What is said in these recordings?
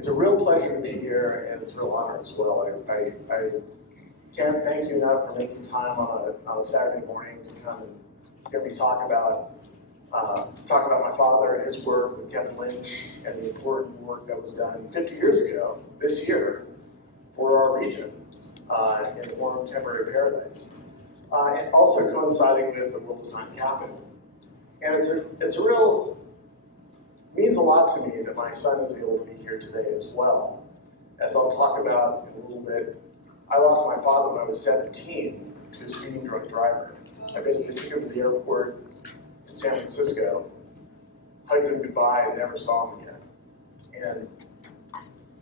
It's a real pleasure to be here, and it's a real honor as well. I can't thank you enough for making time on a Saturday morning to come and hear me talk about my father and his work with Kevin Lynch and the important work that was done 50 years ago, this year, for our region in the form of temporary paradise. And also coinciding with the World Design Capital. And means a lot to me that my son is able to be here today as well. As I'll talk about in a little bit, I lost my father when I was 17 to a speeding drunk driver. I basically took him to the airport in San Francisco, hugged him goodbye, and never saw him again. And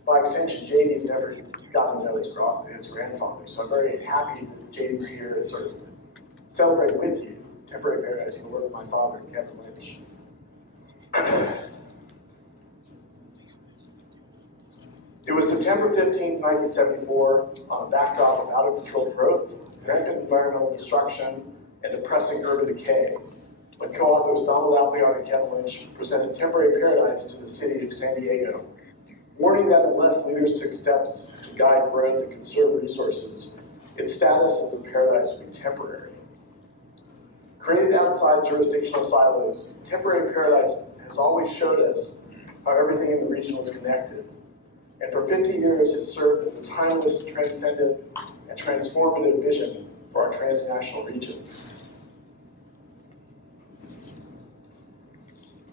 by extension, JD's never gotten to know his grandfather. So I'm very happy that JD's here to sort of celebrate with you Temporary Paradise and the work of my father, Kevin Lynch. It was September 15, 1974, on a backdrop of out-of-control growth, rampant environmental destruction, and depressing urban decay, when co-authors Donald Appleyard and Kevin Lynch presented Temporary Paradise to the city of San Diego, warning that unless leaders took steps to guide growth and conserve resources, its status as a paradise would be temporary. Created outside jurisdictional silos, Temporary Paradise has always showed us how everything in the region was connected. And for 50 years, it served as a timeless, transcendent, and transformative vision for our transnational region.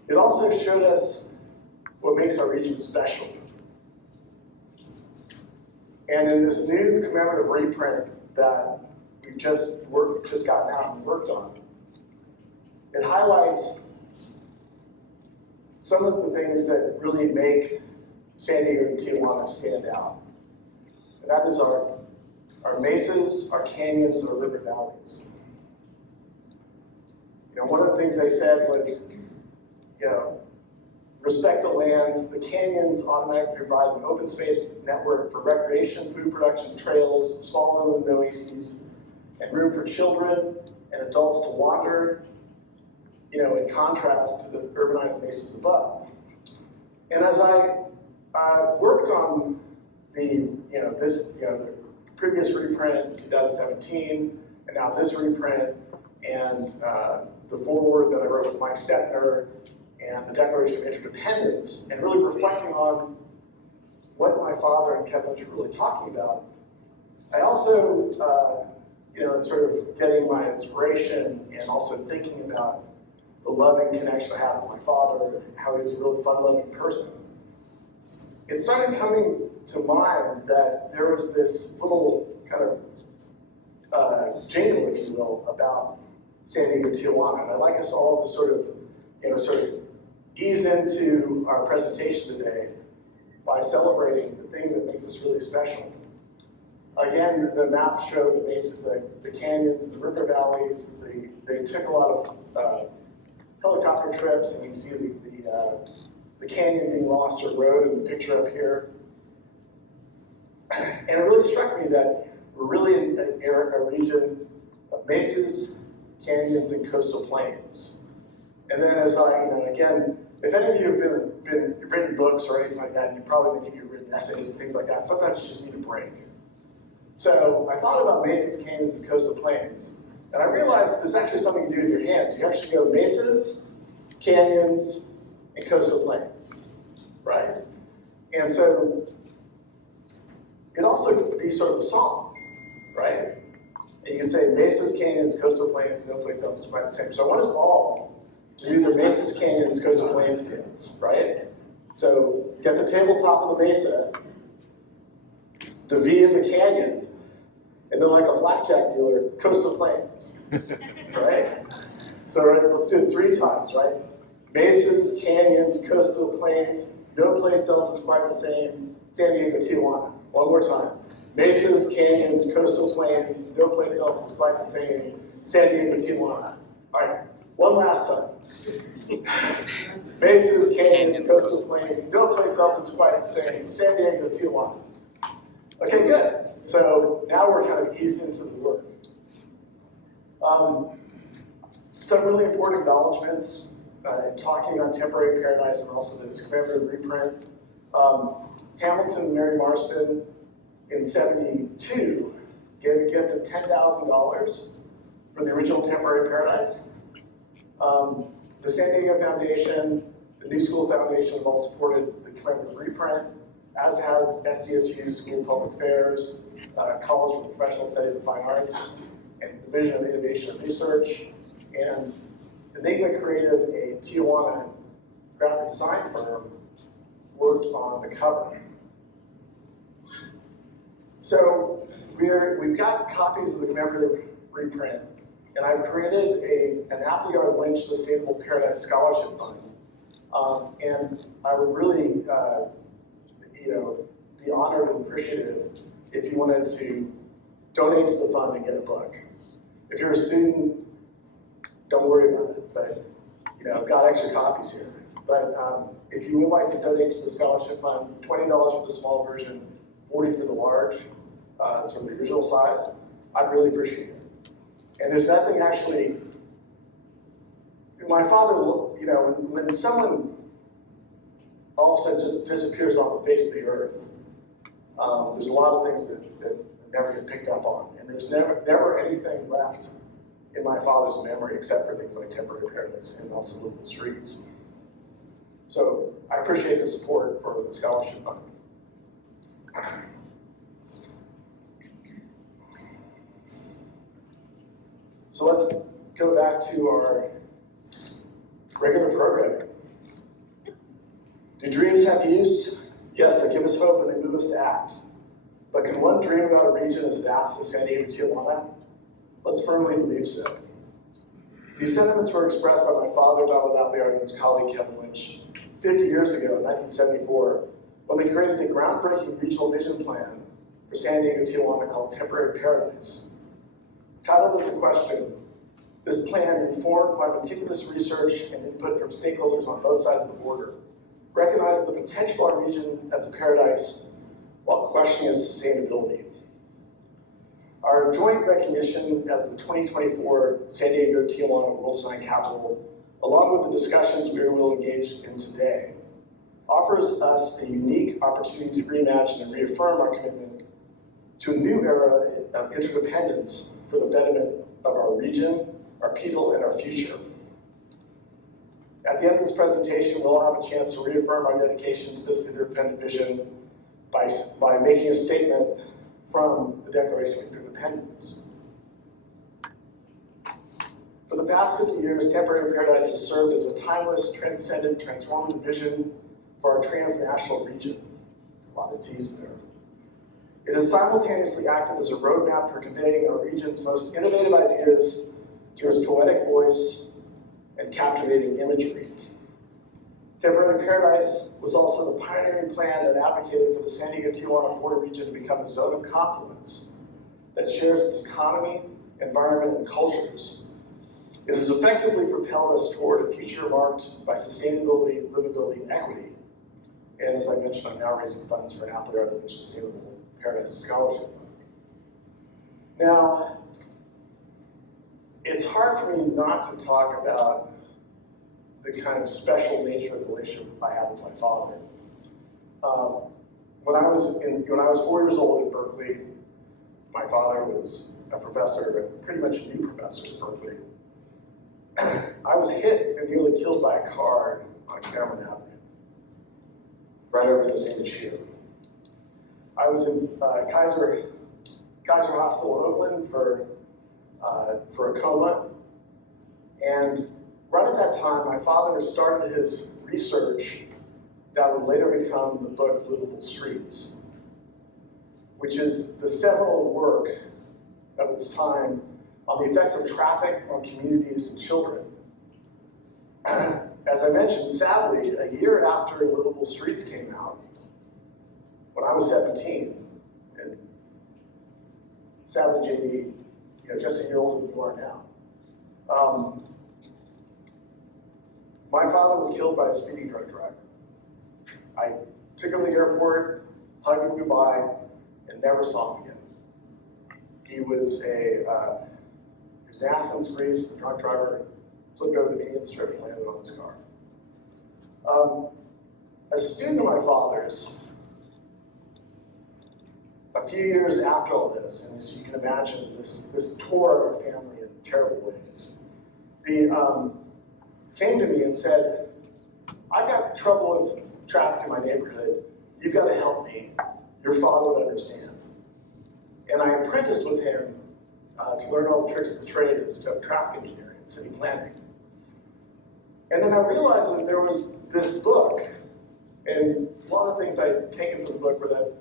It also showed us what makes our region special. And in this new commemorative reprint that we've just gotten out and worked on, it highlights some of the things that really make San Diego-Tijuana stand out. And that is our mesas, our canyons, and our river valleys. One of the things they said was, respect the land. The canyons automatically provide an open space network for recreation, food production, trails, small inland oases, and room for children and adults to wander, in contrast to the urbanized mesas above. And as I worked on the previous reprint in 2017, and now this reprint, and the foreword that I wrote with Mike Stettner, and the Declaration of Interdependence, and really reflecting on what my father and Kevin Lynch were really talking about, I also, sort of getting my inspiration and also thinking about the loving connection I have with my father, and how he was a really fun-loving person. It started coming to mind that there was this little kind of jingle, if you will, about San Diego-Tijuana. And I'd like us all to sort of ease into our presentation today by celebrating the thing that makes us really special. Again, the maps show the mesas, the canyons, the river valleys. They took a lot of helicopter trips, and you can see the canyon being lost to road in the picture up here. And it really struck me that we're really in a region of mesas, canyons, and coastal plains. And then as again, if any of you have written books or anything like that, and many of you have written essays and things like that, sometimes you just need a break. So I thought about mesas, canyons, and coastal plains, and I realized there's actually something to do with your hands. You actually go mesas, canyons, and coastal plains, right? And so it also could be sort of a song, right? And you can say mesas, canyons, coastal plains, and no place else is quite the same. So I want us all to do the mesas, canyons, coastal plains dance, right? So get the tabletop of the mesa, the V of the canyon, and then like a blackjack dealer, coastal plains, right? So let's do it 3 times, right? Mesas, canyons, coastal plains, no place else is quite the same, San Diego-Tijuana. One more time. Mesas, canyons, coastal plains, no place else is quite the same, San Diego-Tijuana. All right, one last time. Mesas, canyons, coastal plains, no place else is quite the same, San Diego-Tijuana. Okay, good. So now we're kind of eased into the work. Some really important acknowledgments in talking about Temporary Paradise and also this commemorative reprint. Hamilton and Mary Marston in '72 gave a gift of $10,000 for the original temporary paradise. The San Diego Foundation, the New School Foundation have all supported the commemorative reprint, as has SDSU, School of Public Affairs, College for Professional Studies and Fine Arts, and Division of Innovation and Research, and Enigma Creative, a Tijuana graphic design firm, worked on the cover. So we've got copies of the commemorative reprint, and I've created an Appleyard Lynch Sustainable Paradise Scholarship Fund. And I would really be honored and appreciative if you wanted to donate to the fund and get a book. If you're a student, don't worry about it, but I've got extra copies here. But if you would like to donate to the scholarship fund, $20 for the small version, $40 for the large, sort of the original size, I'd really appreciate it. And there's nothing actually, my father, when someone all of a sudden just disappears off the face of the earth, there's a lot of things that never get picked up on. And there's never anything left in my father's memory except for things like temporary paradise and also livable streets. So I appreciate the support for the scholarship fund. So let's go back to our regular programming. Do dreams have use? Yes, they give us hope and they move us to act. But can one dream about a region as vast as San Diego-Tijuana? Let's firmly believe so. These sentiments were expressed by my father, Donald Appleyard, and his colleague, Kevin Lynch, 50 years ago in 1974, when they created a groundbreaking regional vision plan for San Diego-Tijuana called Temporary Paradise. Titled as a question, this plan, informed by meticulous research and input from stakeholders on both sides of the border, recognized the potential of our region as a paradise while questioning its sustainability. Our joint recognition as the 2024 San Diego-Tijuana World Design Capital, along with the discussions we will engage in today, offers us a unique opportunity to reimagine and reaffirm our commitment to a new era of interdependence for the betterment of our region, our people, and our future. At the end of this presentation, we'll have a chance to reaffirm our dedication to this interdependent vision by making a statement from the Declaration of Independence. For the past 50 years, Temporary Paradise has served as a timeless, transcendent, transformative vision for our transnational region. A lot of T's there. It has simultaneously acted as a roadmap for conveying our region's most innovative ideas through its poetic voice and captivating imagery. Temporary Paradise was also the pioneering plan that advocated for the San Diego-Tijuana border region to become a zone of confluence that shares its economy, environment, and cultures. It has effectively propelled us toward a future marked by sustainability, livability, and equity. And as I mentioned, I'm now raising funds for an Appleyard Lynch Sustainable Paradise Scholarship Fund. Now, it's hard for me not to talk about the kind of special nature of the relationship I had with my father. When I was 4 years old at Berkeley, my father was a professor, pretty much a new professor at Berkeley. I was hit and nearly killed by a car on Cameron Avenue, right over this image here. I was in Kaiser Hospital in Oakland for a coma, and right at that time, my father started his research that would later become the book Livable Streets, which is the seminal work of its time on the effects of traffic on communities and children. As I mentioned, sadly, a year after Livable Streets came out, when I was 17, and sadly, JD, just a year older than you are now, my father was killed by a speeding drunk driver. I took him to the airport, hugged him goodbye, and never saw him again. He was in Athens, Greece. The drunk driver flipped over the median strip and landed on his car. A student of my father's a few years after all this, and as you can imagine, this tore our family in terrible ways. He came to me and said, "I've got trouble with traffic in my neighborhood. You've got to help me. Your father would understand." And I apprenticed with him to learn all the tricks of the trade as a traffic engineer in city planning. And then I realized that there was this book, and a lot of things I'd taken from the book were that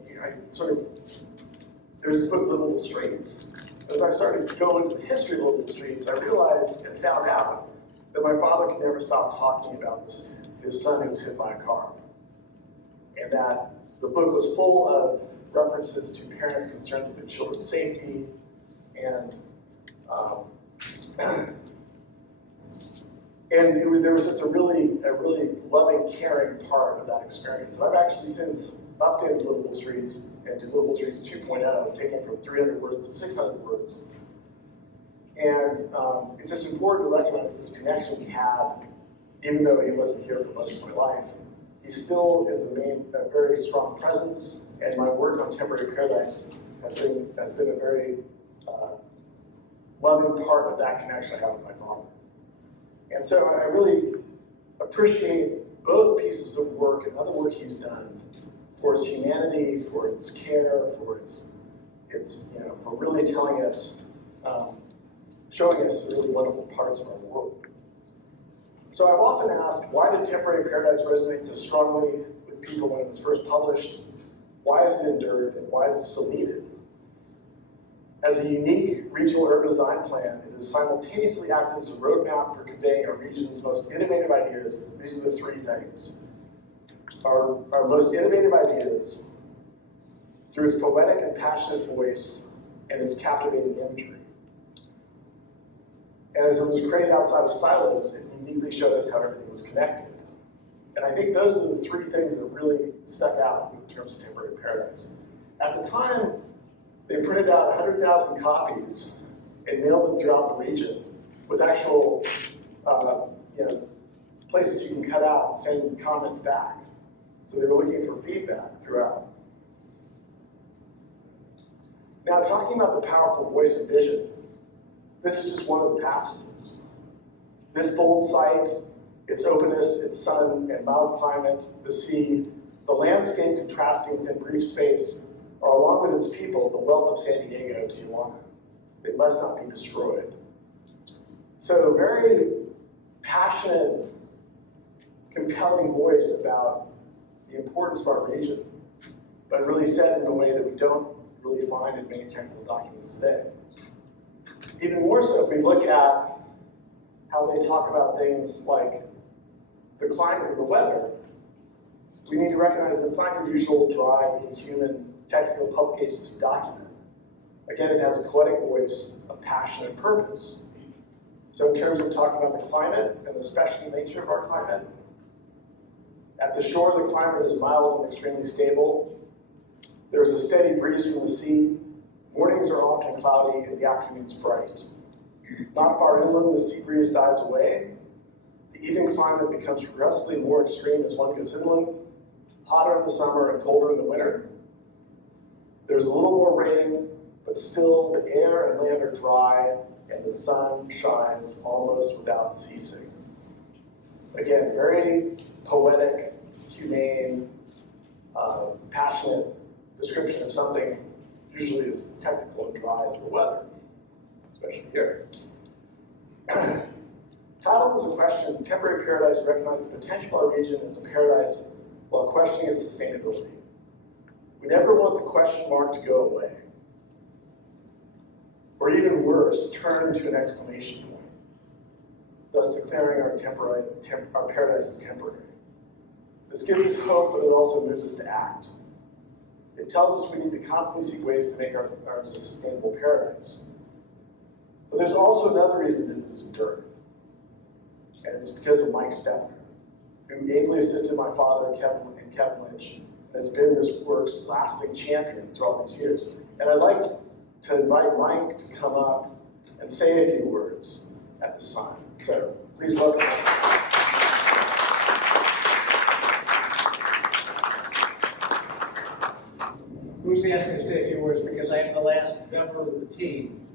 there's this book, Livable Streets. As I started to go into the history of livable streets, I realized and found out that my father could never stop talking about his son who was hit by a car. And that the book was full of references to parents concerned with their children's safety, and there was just a really loving, caring part of that experience. And I've actually since updated Livable Streets into Livable Streets 2.0, taken from 300 words to 600 words. And it's just important to recognize this connection we have, even though he wasn't here for most of my life. He still is a very strong presence, and my work on Temporary Paradise has been a very loving part of that connection I have with my father. And so I really appreciate both pieces of work and other work he's done for its humanity, for its care, for its for really telling us, showing us really wonderful parts of our world. So I've often asked, why did Temporary Paradise resonate so strongly with people when it was first published? Why has it endured, and why is it still needed? As a unique regional urban design plan, it has simultaneously acted as a roadmap for conveying our region's most innovative ideas. These are the three things. Our most innovative ideas through its poetic and passionate voice and its captivating imagery. And as it was created outside of silos, it uniquely showed us how everything was connected. And I think those are the three things that really stuck out in terms of Temporary Paradise. At the time, they printed out 100,000 copies and mailed them throughout the region with actual places you can cut out and send comments back. So they were looking for feedback throughout. Now, talking about the powerful voice and vision, this is just one of the passages. This bold sight, its openness, its sun and mild climate, the sea, the landscape contrasting within brief space, are along with its people the wealth of San Diego-Tijuana. It must not be destroyed. So very passionate, compelling voice about the importance of our region, but really said in a way that we don't really find in many technical documents today. Even more so if we look at how they talk about things like the climate and the weather, we need to recognize that it's not your usual dry, inhuman, technical public agency document. Again, it has a poetic voice of passion and purpose. So in terms of talking about the climate and the special nature of our climate, at the shore, the climate is mild and extremely stable. There is a steady breeze from the sea. Mornings are often cloudy and the afternoons bright. Not far inland, the sea breeze dies away. The even climate becomes progressively more extreme as one goes inland, hotter in the summer and colder in the winter. There's a little more rain, but still the air and land are dry and the sun shines almost without ceasing. Again, very poetic, humane, passionate description of something usually as technical and dry as the weather, especially here. Title is a question. Temporary Paradise recognizes the potential of our region as a paradise while questioning its sustainability. We never want the question mark to go away, or even worse, turn into an exclamation point, thus declaring our paradise as temporary. This gives us hope, but it also moves us to act. It tells us we need to constantly seek ways to make ours a sustainable paradise. But there's also another reason that this is enduring, and it's because of Mike Steppner, who ably assisted my father, Kevin Lynch, and has been this work's lasting champion through all these years. And I'd like to invite Mike to come up and say a few words at this time. So please welcome Mike. Who's just asked me to say a few words because I am the last member of the team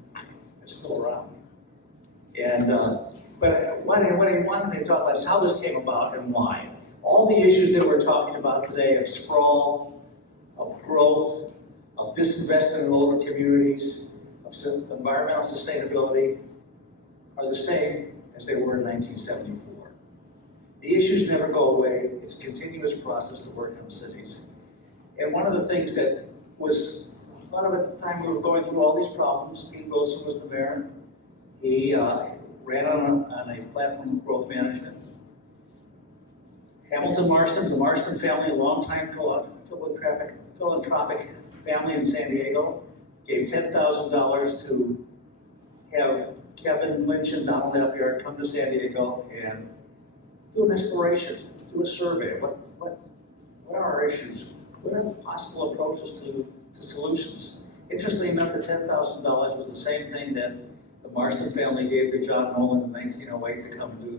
that's still around. And, but what I wanted to talk about is how this came about and why. All the issues that we're talking about today of sprawl, of growth, of disinvestment in older communities, of environmental sustainability are the same as they were in 1974. The issues never go away. It's a continuous process to work on cities. And one of the things that was thought of at the time we were going through all these problems, Pete Wilson was the mayor. He ran on a platform of growth management. Hamilton Marston, the Marston family, a longtime philanthropic family in San Diego, gave $10,000 to have Kevin Lynch and Donald Appleyard come to San Diego and do an exploration, do a survey. What are our issues? What are the possible approaches to solutions? Interestingly enough, the $10,000 was the same thing that the Marston family gave to John Nolan in 1908 to come do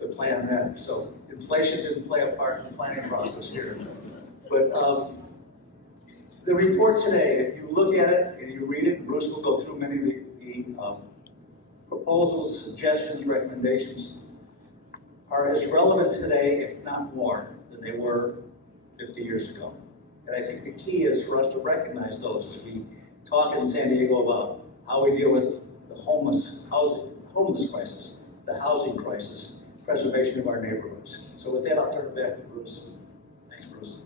the plan then. So inflation didn't play a part in the planning process here. But the report today, if you look at it and you read it, and Bruce will go through many of the proposals, suggestions, recommendations, are as relevant today, if not more, than they were 50 years ago. And I think the key is for us to recognize those as we talk in San Diego about how we deal with the homeless crisis, the housing crisis, preservation of our neighborhoods. So with that, I'll turn it back to Bruce. Thanks, Bruce.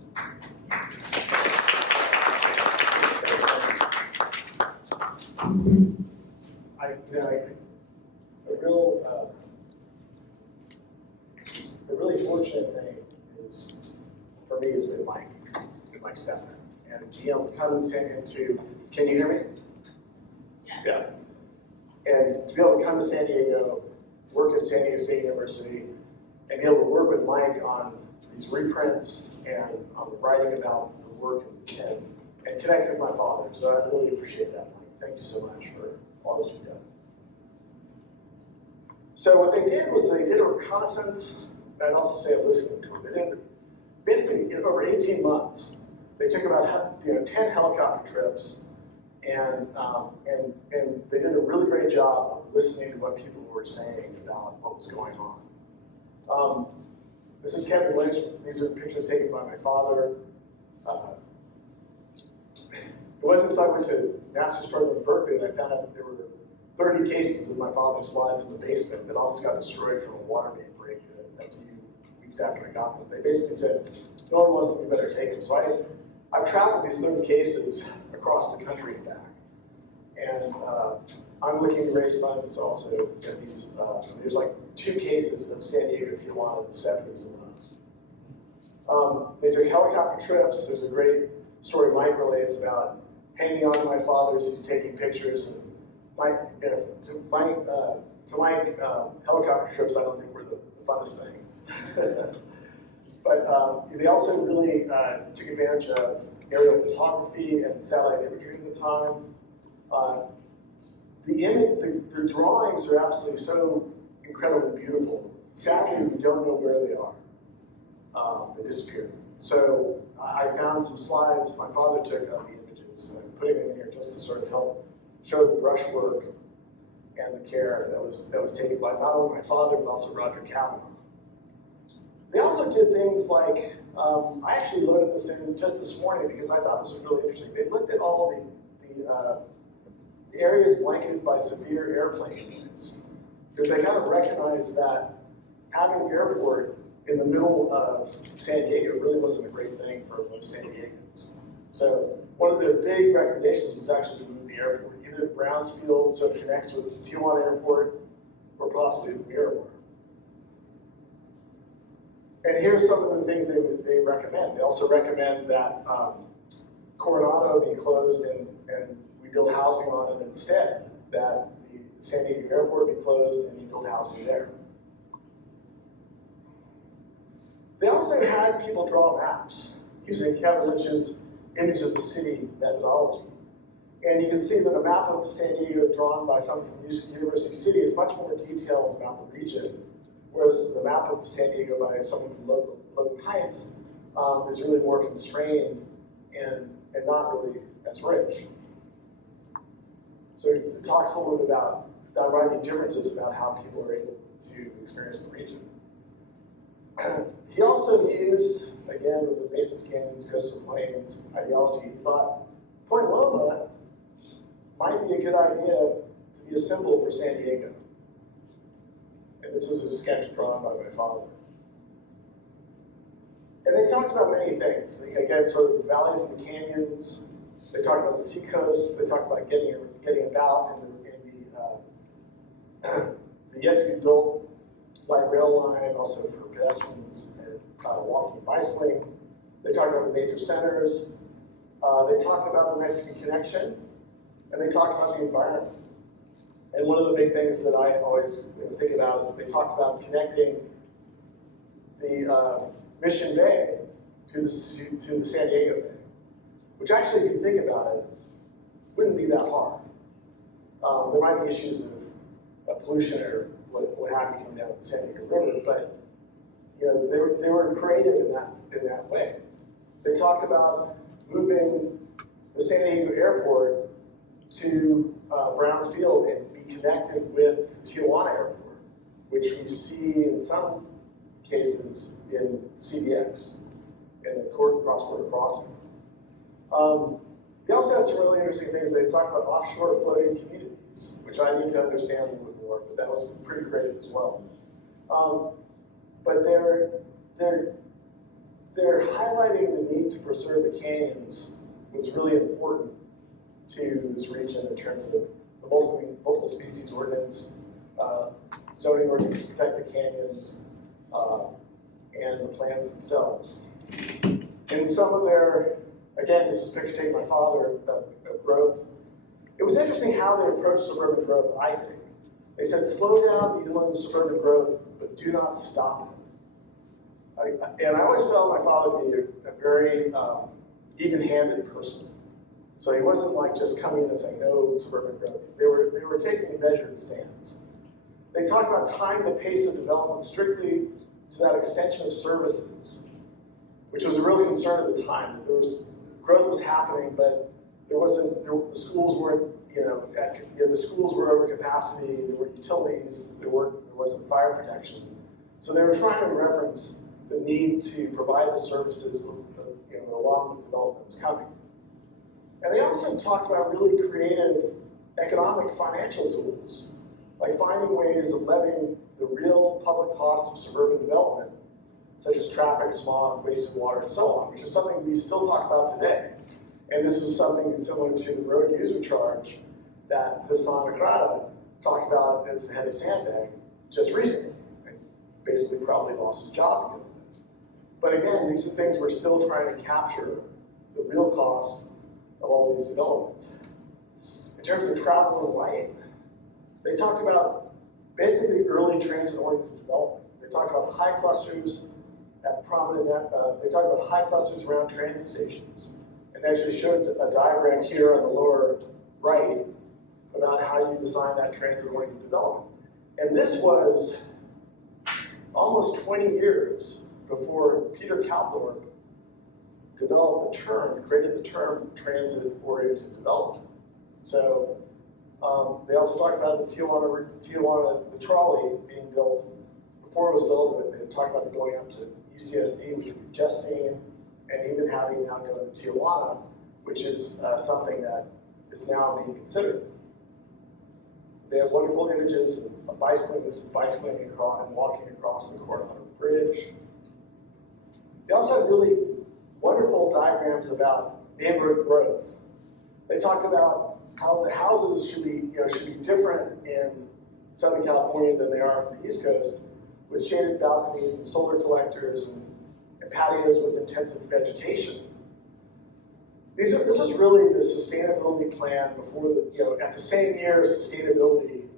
A really fortunate thing is, for me, has been Mike Stepner. And to be able to come and send him to, can you hear me? Yeah. And to be able to come to San Diego, work at San Diego State University, and be able to work with Mike on these reprints and on writing about the work and connect with my father. So I really appreciate that, Mike. Thank you so much for all that you've done. So what they did was they did a reconnaissance, and I'd also say a listening tour. They did basically over 18 months. They took about 10 helicopter trips, and they did a really great job of listening to what people were saying about what was going on. This is Kevin Lynch. These are pictures taken by my father. It wasn't until I went to master's program in Berkeley that I found out there were 30 cases of my father's slides in the basement that almost got destroyed from a water main break a few weeks after I got them. They basically said, no one wants them, you better take them. So I've traveled these 30 cases across the country and back. And I'm looking to raise funds to also get these, there's like 2 cases of San Diego-Tijuana in the 70s alone. They took helicopter trips. There's a great story Mike relays about hanging on to my father as he's taking pictures. And helicopter trips I don't think were the funnest thing. But they also really took advantage of aerial photography and satellite imagery at the time. The drawings are absolutely so incredibly beautiful. Sadly, we don't know where they are. They disappeared. So I found some slides my father took of the images, and I'm putting them in here just to sort of help show the brushwork and the care that was taken by not only my father, but also Roger Kavanaugh. They also did things like, I actually loaded this in just this morning because I thought this was really interesting. They looked at all the areas blanketed by severe airplane noise, because they kind of recognized that having an airport in the middle of San Diego really wasn't a great thing for most San Diegans. So one of their big recommendations was actually to move the airport, either to Brownsfield, so it connects with the Tijuana airport, or possibly the Miramar. And here's some of the things they recommend. They also recommend that Coronado be closed and we build housing on it instead, that the San Diego airport be closed and you build housing there. They also had people draw maps using Kevin Lynch's image of the city methodology. And you can see that a map of San Diego drawn by someone from University City is much more detailed about the region, whereas the map of San Diego by someone from Logan Heights is really more constrained and and not really as rich. So it talks a little bit about, there might be differences about how people are able to experience the region. He also used, again, with the Mesas, Canyons, Coastal Plains ideology, he thought Point Loma might be a good idea to be a symbol for San Diego. And this is a sketch drawn by my father. And they talked about many things. Again, sort of the valleys and the canyons. They talked about the seacoast. They talked about getting about in the yet to be built light rail line, also for pedestrians and walking and bicycling. They talked about the major centers. They talked about the Mexican connection, and they talked about the environment. And one of the big things that I always think about is that they talked about connecting the Mission Bay to the San Diego Bay, which actually, if you think about it, wouldn't be that hard. There might be issues of pollution or what have you coming down the San Diego River, but they were creative in that way. They talked about moving the San Diego Airport to Browns Field and be connected with Tijuana Airport, which we see in some cases in CDX, in the cross-border crossing. They also had some really interesting things. They talked about offshore floating communities, which I need to understand a little bit more, but that was pretty creative as well. But they're highlighting the need to preserve the canyons was really important to this region in terms of the multiple species ordinance, zoning ordinance to protect the canyons, and the plans themselves. In some of their, again, this is a picture taken by my father of growth. It was interesting how they approached suburban growth, I think. They said, slow down the inland suburban growth, but do not stop it. And I always felt my father to be a very even-handed person. So he wasn't like just coming in and saying, no suburban growth. They were taking a measured stance. They talked about tying the pace of development strictly to that extension of services, which was a real concern at the time. Growth was happening, but the schools weren't, the schools were over capacity, there were utilities, there wasn't fire protection. So they were trying to reference the need to provide the services along with development was coming. And they also talked about really creative economic financial tools, like finding ways of levying the real public costs of suburban development, such as traffic, smog, wasted water, and so on, which is something we still talk about today. And this is something similar to the road user charge that Hassan Akrada talked about as the head of Sandbag just recently, and basically probably lost his job because of it. But again, these are things we're still trying to capture the real cost of all these developments. In terms of travel and light, they talked about basically early transit-oriented development. They talked about high clusters at prominent, they talked about high clusters around transit stations. And they actually showed a diagram here on the lower right about how you design that transit-oriented development. And this was almost 20 years before Peter Calthorpe developed the term, created the term transit-oriented development. So they also talked about the Tijuana, the trolley being built. Before it was built, they talked about it going up to UCSD, which we've just seen, and even having now go to Tijuana, which is something that is now being considered. They have wonderful images of bicycling across and walking across the Coronado Bridge. They also have really wonderful diagrams about neighborhood growth. They talked about how the houses should be different in Southern California than they are from the East Coast, with shaded balconies and solar collectors and patios with intensive vegetation. This was really the sustainability plan before at the same year sustainability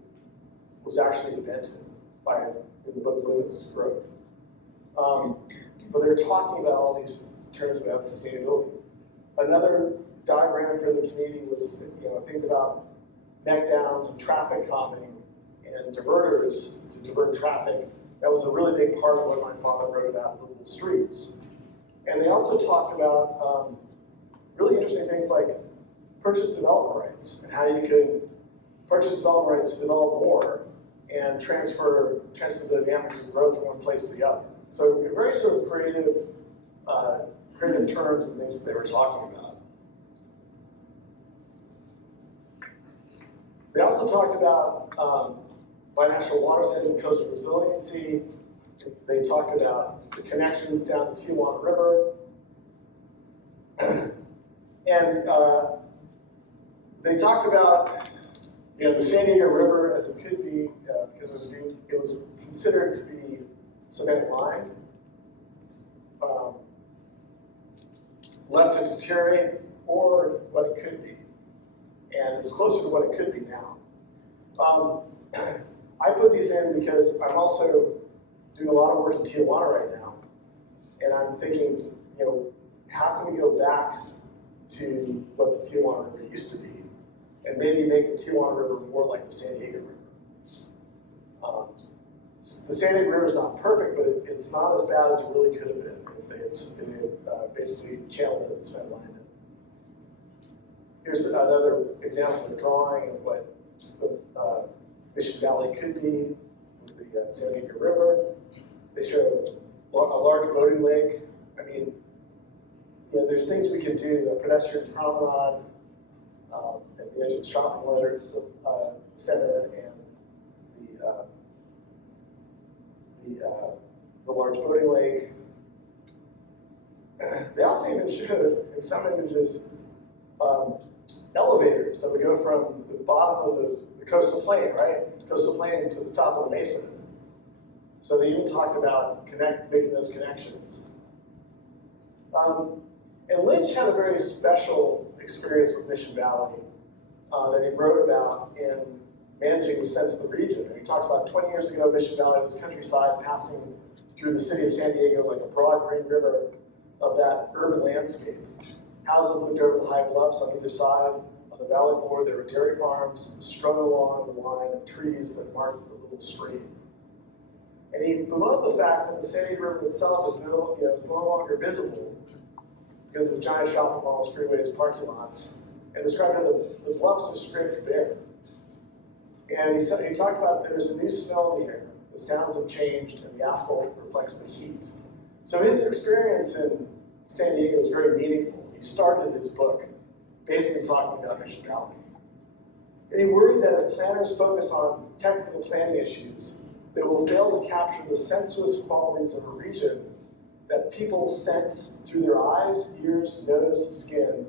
was actually invented in the book Limits to Growth. But they're talking about all these terms about sustainability. Another diagram for the community was things about neck downs and traffic calming and diverters to divert traffic. That was a really big part of what my father wrote about livable streets. And they also talked about really interesting things like purchase development rights and how you could purchase development rights to develop more and transfer the dynamics of growth from one place to the other. So very sort of creative terms and things that they were talking about. They also talked about binational water setting and coastal resiliency. They talked about the connections down the Tijuana River. And they talked about the San Diego River as it could be, because it was considered to be cement lined, left to deteriorate, or what it could be. And it's closer to what it could be now. I put these in because I'm also doing a lot of work in Tijuana right now, and I'm thinking, how can we go back to what the Tijuana River used to be, and maybe make the Tijuana River more like the San Diego River. The San Diego River is not perfect, but it's not as bad as it really could have been if they had basically channeled it and cement lined it. Here's another example of a drawing of what the Mission Valley could be with the San Diego River. They show a large boating lake. I mean, there's things we can do, the pedestrian promenade at the edge of the shopping center and the large boating lake. They also even showed, in some images, elevators that would go from the bottom of the coastal plain, right? Coastal plain to the top of the mesa. So they even talked about making those connections. And Lynch had a very special experience with Mission Valley that he wrote about in Managing the Sense of the Region. And he talks about 20 years ago, Mission Valley was countryside passing through the city of San Diego like a broad green river of that urban landscape. Houses looked over the high bluffs on either side. On the valley floor, there were dairy farms strung along the line of trees that marked the little stream. And he bemoaned the fact that the San Diego River itself is no longer visible because of the giant shopping malls, freeways, parking lots, and described how the bluffs are stripped bare. And he talked about there's a new smell in the air, the sounds have changed, and the asphalt reflects the heat. So his experience in San Diego was very meaningful. He started his book basically talking about Mission Valley. And he worried that if planners focus on technical planning issues, they will fail to capture the sensuous qualities of a region that people sense through their eyes, ears, nose, skin,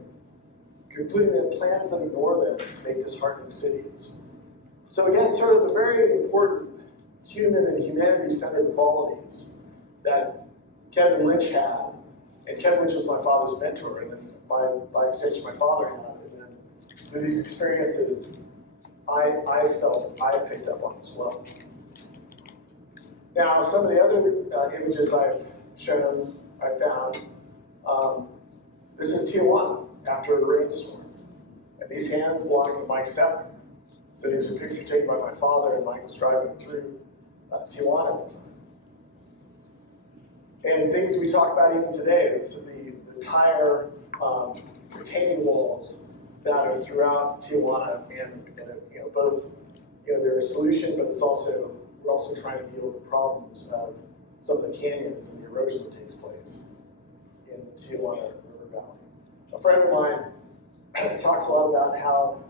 concluding that plans that ignore them make disheartening cities. So again, sort of the very important human and humanity-centered qualities that Kevin Lynch had, and Kevin Lynch was my father's mentor, and then by extension my father had, and then through these experiences, I felt I picked up on as well. Now, some of the other images I've shown, I found, this is Tijuana after a rainstorm. And these hands belong to Mike Steppner. So these were pictures taken by my father, and Mike was driving through Tijuana at the time. And things we talk about even today, so the tire retaining walls that are throughout Tijuana, and both, they're a solution, but we're also trying to deal with the problems of some of the canyons and the erosion that takes place in the Tijuana River Valley. A friend of mine talks a lot about how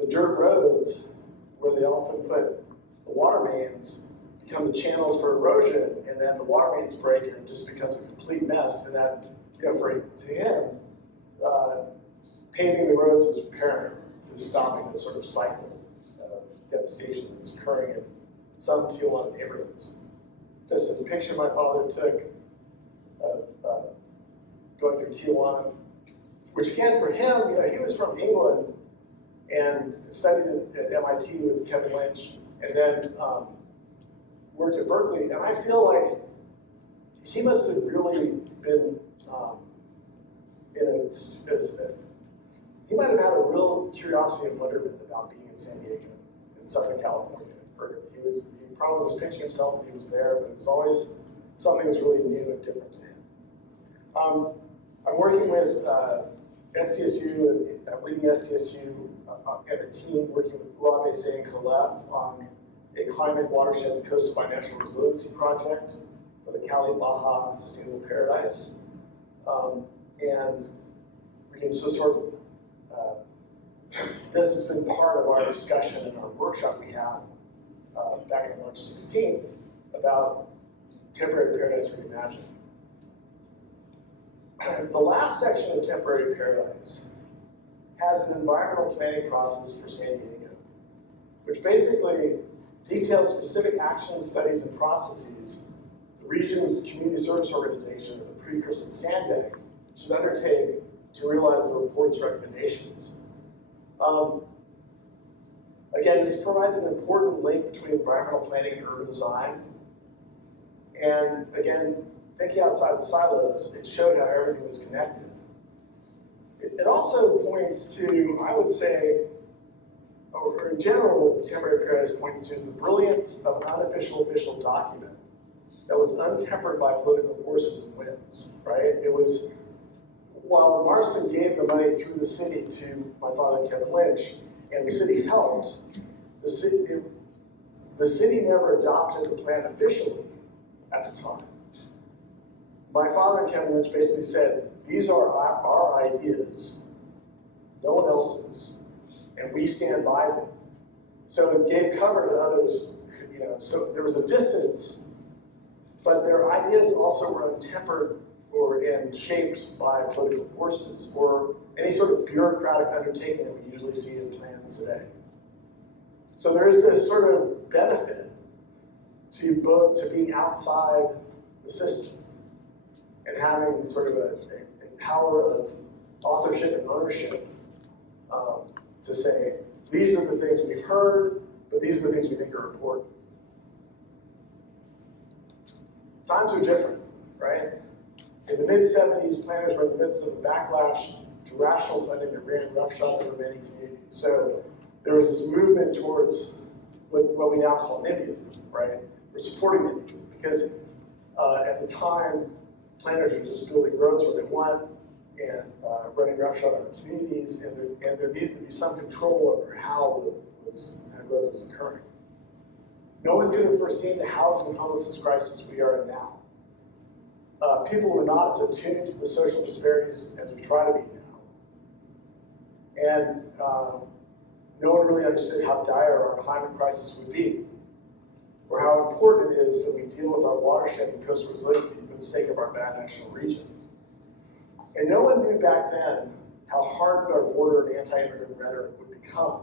the dirt roads, where they often put the water mains, become the channels for erosion, and then the water mains break and it just becomes a complete mess. And that, to him, paving the roads is paramount to stopping this sort of cycle of devastation that's occurring in some Tijuana neighborhoods. Just a picture my father took of going through Tijuana, which again for him, he was from England and studied at MIT with Kevin Lynch, and then worked at Berkeley. And I feel like he must have really been he might have had a real curiosity and wonderment about being in San Diego, in Southern California. He probably was picturing himself when he was there, but it was always something that was really new and different to him. I'm working with SDSU, leading SDSU and a team working with UABC and CALEF on a climate watershed and coastal binational resiliency project for the Cali Baja Sustainable Paradise. And we can just sort of, this has been part of our discussion in our workshop we had back on March 16th about temporary paradise reimagined. The last section of temporary paradise has an environmental planning process for San Diego, which basically details specific actions, studies, and processes the region's community service organization, or the precursor to SANDAG, should undertake to realize the report's recommendations. Again, this provides an important link between environmental planning and urban design. And again, thinking outside the silos, it showed how everything was connected. It also points to, I would say, or in general, what temporary paradise points to is the brilliance of an unofficial official document that was untempered by political forces and whims, right? It was, while Marston gave the money through the city to my father, Kevin Lynch, and the city helped, the city never adopted the plan officially at the time. My father and Kevin Lynch basically said, these are our ideas, no one else's, and we stand by them. So it gave cover to others, so there was a distance, but their ideas also were untempered and shaped by political forces or any sort of bureaucratic undertaking that we usually see in plans today. So there is this sort of benefit to being outside the system and having sort of a power of authorship and ownership to say, these are the things we've heard, but these are the things we think are important. Times are different, right? In the mid-70s, planners were in the midst of a backlash to rational planning that ran roughshod over many communities. So there was this movement towards what we now call NIMBYism, right? We're supporting NIMBYism because at the time, planners were just building roads where they want and running roughshod over communities, and there needed to be some control over how growth was occurring. No one could have foreseen the housing and homelessness crisis we are in now. People were not as attuned to the social disparities as we try to be now. And no one really understood how dire our climate crisis would be, or how important it is that we deal with our watershed and coastal resiliency for the sake of our binational region. And no one knew back then how hardened our border and anti-immigrant rhetoric would become,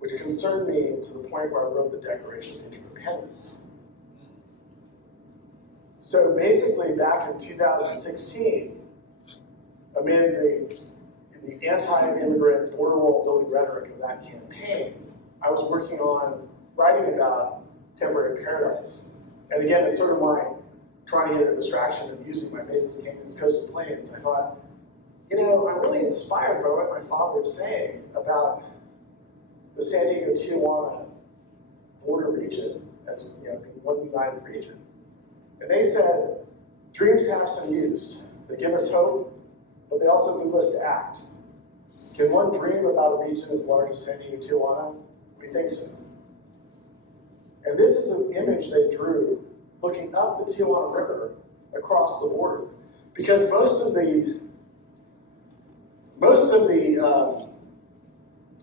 which concerned me to the point where I wrote the Declaration of Interdependence. So basically, back in 2016, amid the anti-immigrant border wall building rhetoric of that campaign, I was working on writing about temporary paradise. And again, it's sort of my trying to get a distraction of using my basis canyons, coastal plains. I thought, I'm really inspired by what my father was saying about the San Diego-Tijuana border region as being one united region. And they said, dreams have some use. They give us hope, but they also move us to act. Can one dream about a region as large as San Diego-Tijuana? We think so. And this is an image they drew looking up the Tijuana River across the border. Because most of the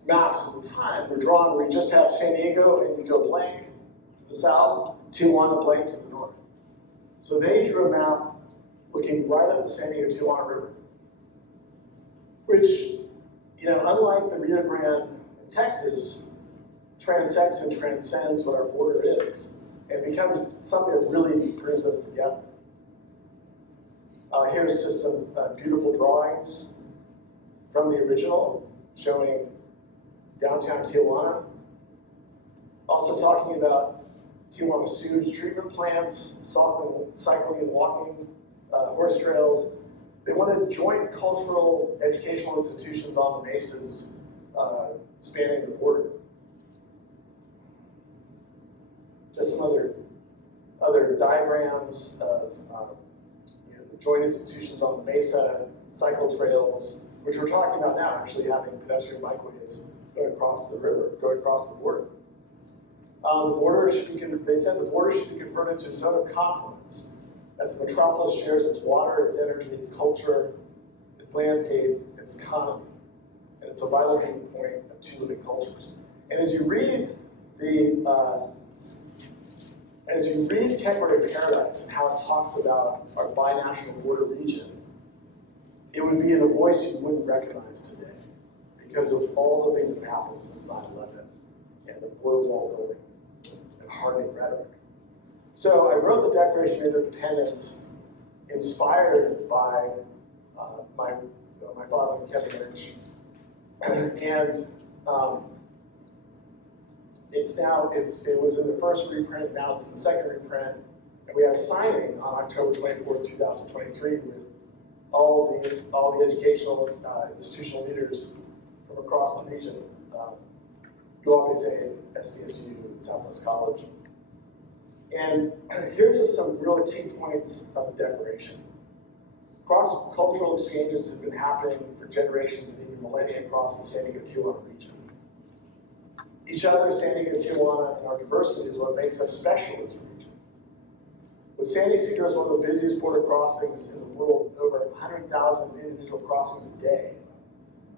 maps at the time were drawn where you just have San Diego and you go blank to the south, Tijuana blank to the north. So they drew a map looking right up the San Diego-Tijuana River, which, unlike the Rio Grande in Texas, transects and transcends what our border is and becomes something that really brings us together. Here's just some beautiful drawings from the original showing downtown Tijuana. Also talking about Tijuana sewage treatment plants, cycling and walking, horse trails. They wanted joint cultural educational institutions on the mesas spanning the border. Just some other diagrams of the joint institutions on the mesa, cycle trails, which we're talking about now, actually having pedestrian bikeways going across the river, going across the border. They said the border should be converted to a zone of confluence, as the metropolis shares its water, its energy, its culture, its landscape, its economy, and it's a vital meeting point of two living cultures. And as you read Temporary Paradise and how it talks about our binational border region, it would be in a voice you wouldn't recognize today because of all the things that have happened since 9/11 and the border wall building and hardening rhetoric. So I wrote the Declaration of Independence inspired by my father, Kevin Lynch, and it was in the first reprint, now it's in the second reprint, and we had a signing on October 24, 2023 with all the educational institutional leaders from across the region, UAPSA, SDSU, and Southwest College. And here's just some really key points of the Declaration. Cross-cultural exchanges have been happening for generations and even millennia across the San Diego-Tijuana region. Each other, San Diego-Tijuana, and our diversity is what makes us special as a region. With San Diego is one of the busiest border crossings in the world, with over 100,000 individual crossings a day.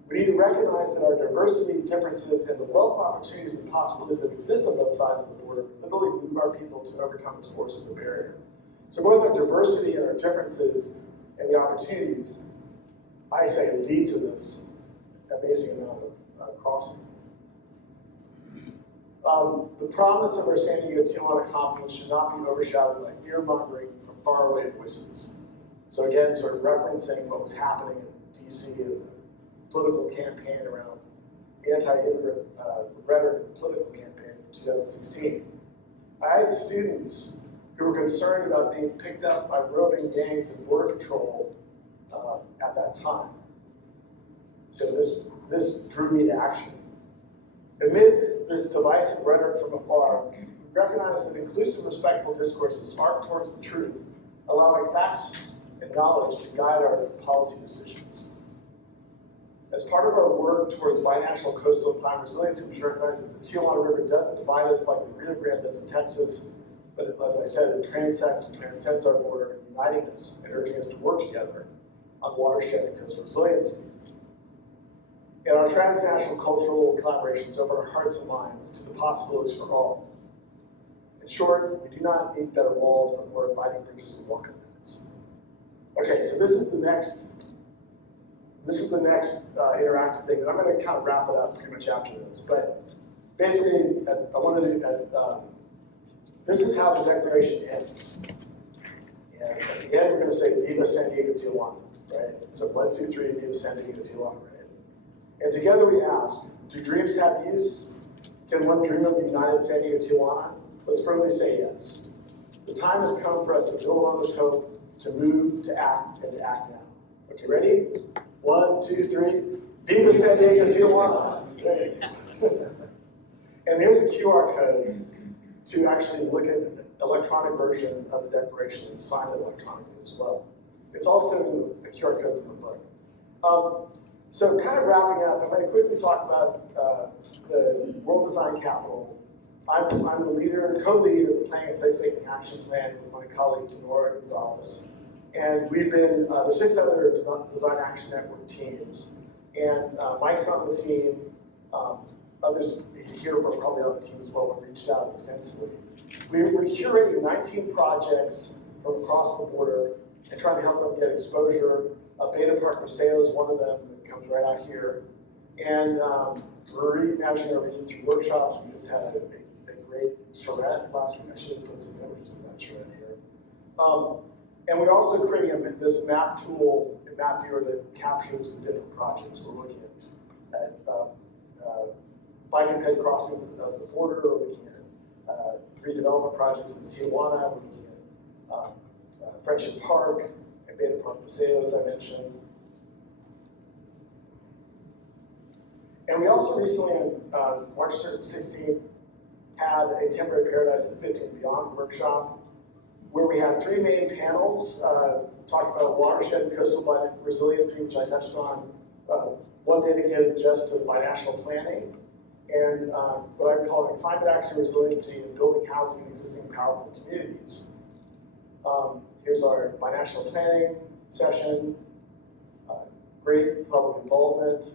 We need to recognize that our diversity, differences, and the wealth of opportunities and possibilities that exist on both sides of the border literally move our people to overcome its forces of barrier. So both our diversity and our differences and the opportunities, I say, lead to this amazing amount of crossing. The promise of our San Diego-Tijuana conference should not be overshadowed by fear-mongering from faraway voices. So again, sort of referencing what was happening in DC and the political campaign around anti-immigrant rhetoric political campaign from 2016. I had students who were concerned about being picked up by roving gangs and border patrol at that time. So this drew me to action. Amid this divisive rhetoric from afar, we recognize that inclusive, respectful discourses arc towards the truth, allowing facts and knowledge to guide our policy decisions. As part of our work towards binational coastal and climate resiliency, we recognize that the Tijuana River doesn't divide us like the Rio Grande does in Texas, but as I said, it transects and transcends our border, uniting us and urging us to work together on watershed and coastal resiliency. And our transnational cultural collaborations open our hearts and minds to the possibilities for all. In short, we do not need better walls, but more fighting bridges and welcome minutes. Okay, so this is the next interactive thing, and I'm going to kind of wrap it up pretty much after this. But basically, I wanted to. This is how the declaration ends. And at the end, we're going to say "Viva San Diego-Tijuana," right? So 1, 2, 3, "Viva San Diego-Tijuana," right? And together we ask, do dreams have use? Can one dream of a united San Diego-Tijuana? Let's firmly say yes. The time has come for us to build on this hope, to move, to act, and to act now. Okay, ready? 1, 2, 3. Viva San Diego-Tijuana! And here's a QR code to actually look at an electronic version of the declaration and sign it electronically as well. It's also the QR code's in the book. So kind of wrapping up, I'm going to quickly talk about the World Design Capital. I'm the leader, co-lead of the Planning and Placemaking Action Plan with my colleague, Denora Gonzalez. And we've been, there's 6 other Design Action Network teams. And Mike's on the team. Others here were probably on the team as well and reached out extensively. We're curating 19 projects from across the border and trying to help them get exposure. Beta Park Paseo is one of them that comes right out here. And we're reimagining our region through workshops. We just had a great charrette last week. I should have put some images of that charrette here. And we're also creating this map tool, a map viewer that captures the different projects we're looking at bike and ped crossings of the border, we're looking at redevelopment projects in Tijuana, we're looking at Friendship Park and Beta Park Paseo, as I mentioned. And we also recently, on March 16th, had a Temporary Paradise at 50 and Beyond workshop, where we had 3 main panels talking about watershed and coastal resiliency, which I touched on one dedicated just to binational planning, and what I'm calling climate action resiliency and building housing in existing powerful communities. Here's our binational planning session, great public involvement.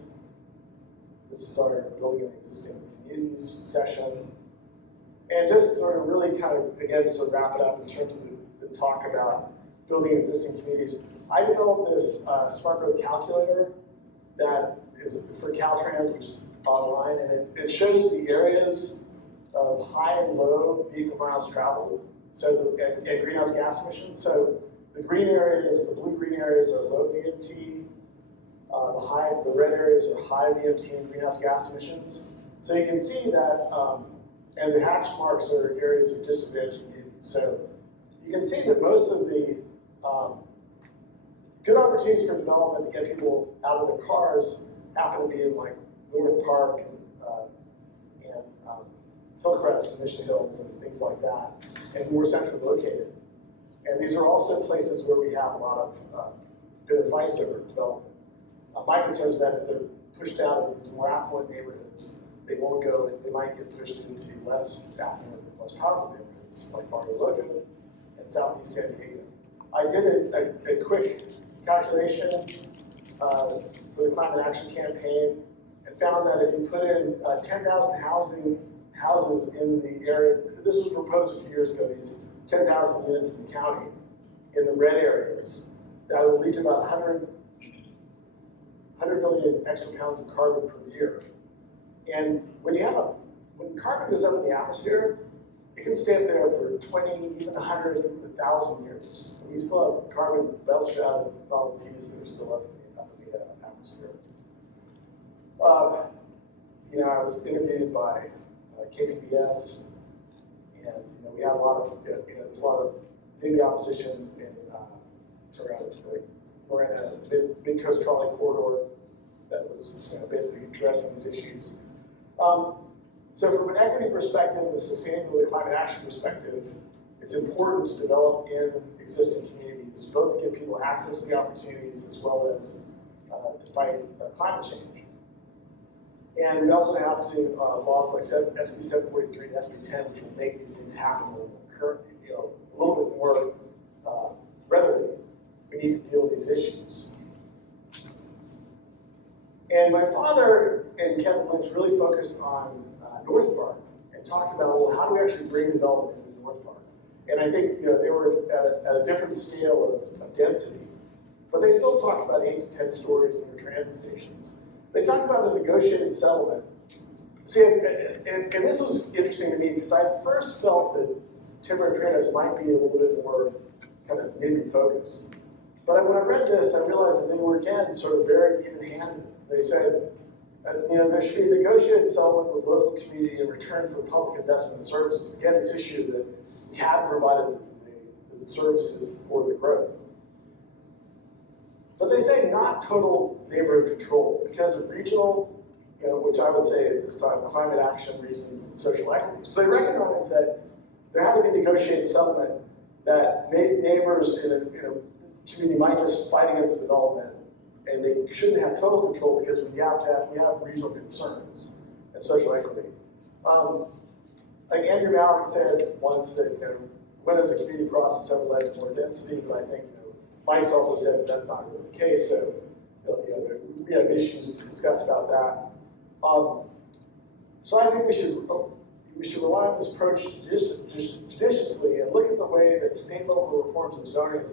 This is our building in existing communities session. And just sort of really kind of, again, to sort of wrap it up in terms of the talk about building existing communities. I developed this smart growth calculator that is for Caltrans, which is online, and it shows the areas of high and low vehicle miles traveled, so and greenhouse gas emissions. So the green areas, the blue-green areas are low VMT. The red areas are high VMT and greenhouse gas emissions. So you can see that, and the hatch marks are areas of disadvantaged communities. So you can see that most of the good opportunities for development to get people out of their cars happen to be in like North Park and Hillcrest and Mission Hills and things like that, and more centrally located. And these are also places where we have a lot of bitter fights over development. My concern is that if they're pushed out of these more affluent neighborhoods, they won't go, they might get pushed into less affluent, less powerful neighborhoods like Barrio Logan and Southeast San Diego. I did a quick calculation for the climate action campaign and found that if you put in 10,000 houses in the area, this was proposed a few years ago, these 10,000 units in the county, in the red areas, that would lead to about 100 million extra pounds of carbon per year. And when carbon goes up in the atmosphere, it can stay up there for 20, even 100, even 1,000 years. And we still have carbon belched out of Model Ts that are still up in the atmosphere. I was interviewed by KPBS, and we had a lot of, there's a lot of maybe opposition in around a mid-coast trolley corridor that was basically addressing these issues. So from an equity perspective, a sustainability climate action perspective, it's important to develop in existing communities, both to give people access to the opportunities as well as to fight climate change. And we also have to, laws like SB 743 and SB 10, which will make these things happen a little bit more readily. We need to deal with these issues. And my father and Kevin Lynch really focused on North Park and talked about, well, how do we actually bring development into North Park? And I think they were at a different scale of density, but they still talk about 8 to 10 stories near transit stations. They talked about a negotiated settlement. See, and this was interesting to me because I at first felt that timber and transit might be a little bit more kind of NIMBY focused. But when I read this, I realized that they were, again, sort of very even-handed. They said, there should be a negotiated settlement with local community in return for public investment and services. Again, this issue that we hadn't provided the services for the growth. But they say not total neighborhood control because of regional, which I would say at this time, climate action reasons and social equity. So they recognize that there had to be a negotiated settlement that neighbors in a community might just fight against development, and they shouldn't have total control because we have regional concerns and social equity. Like Andrew Malik said once that when has a community process ever led to more density? But I think Mike's also said that that's not really the case. So we have issues to discuss about that. So I think we should rely on this approach judiciously and look at the way that state level reforms of zoning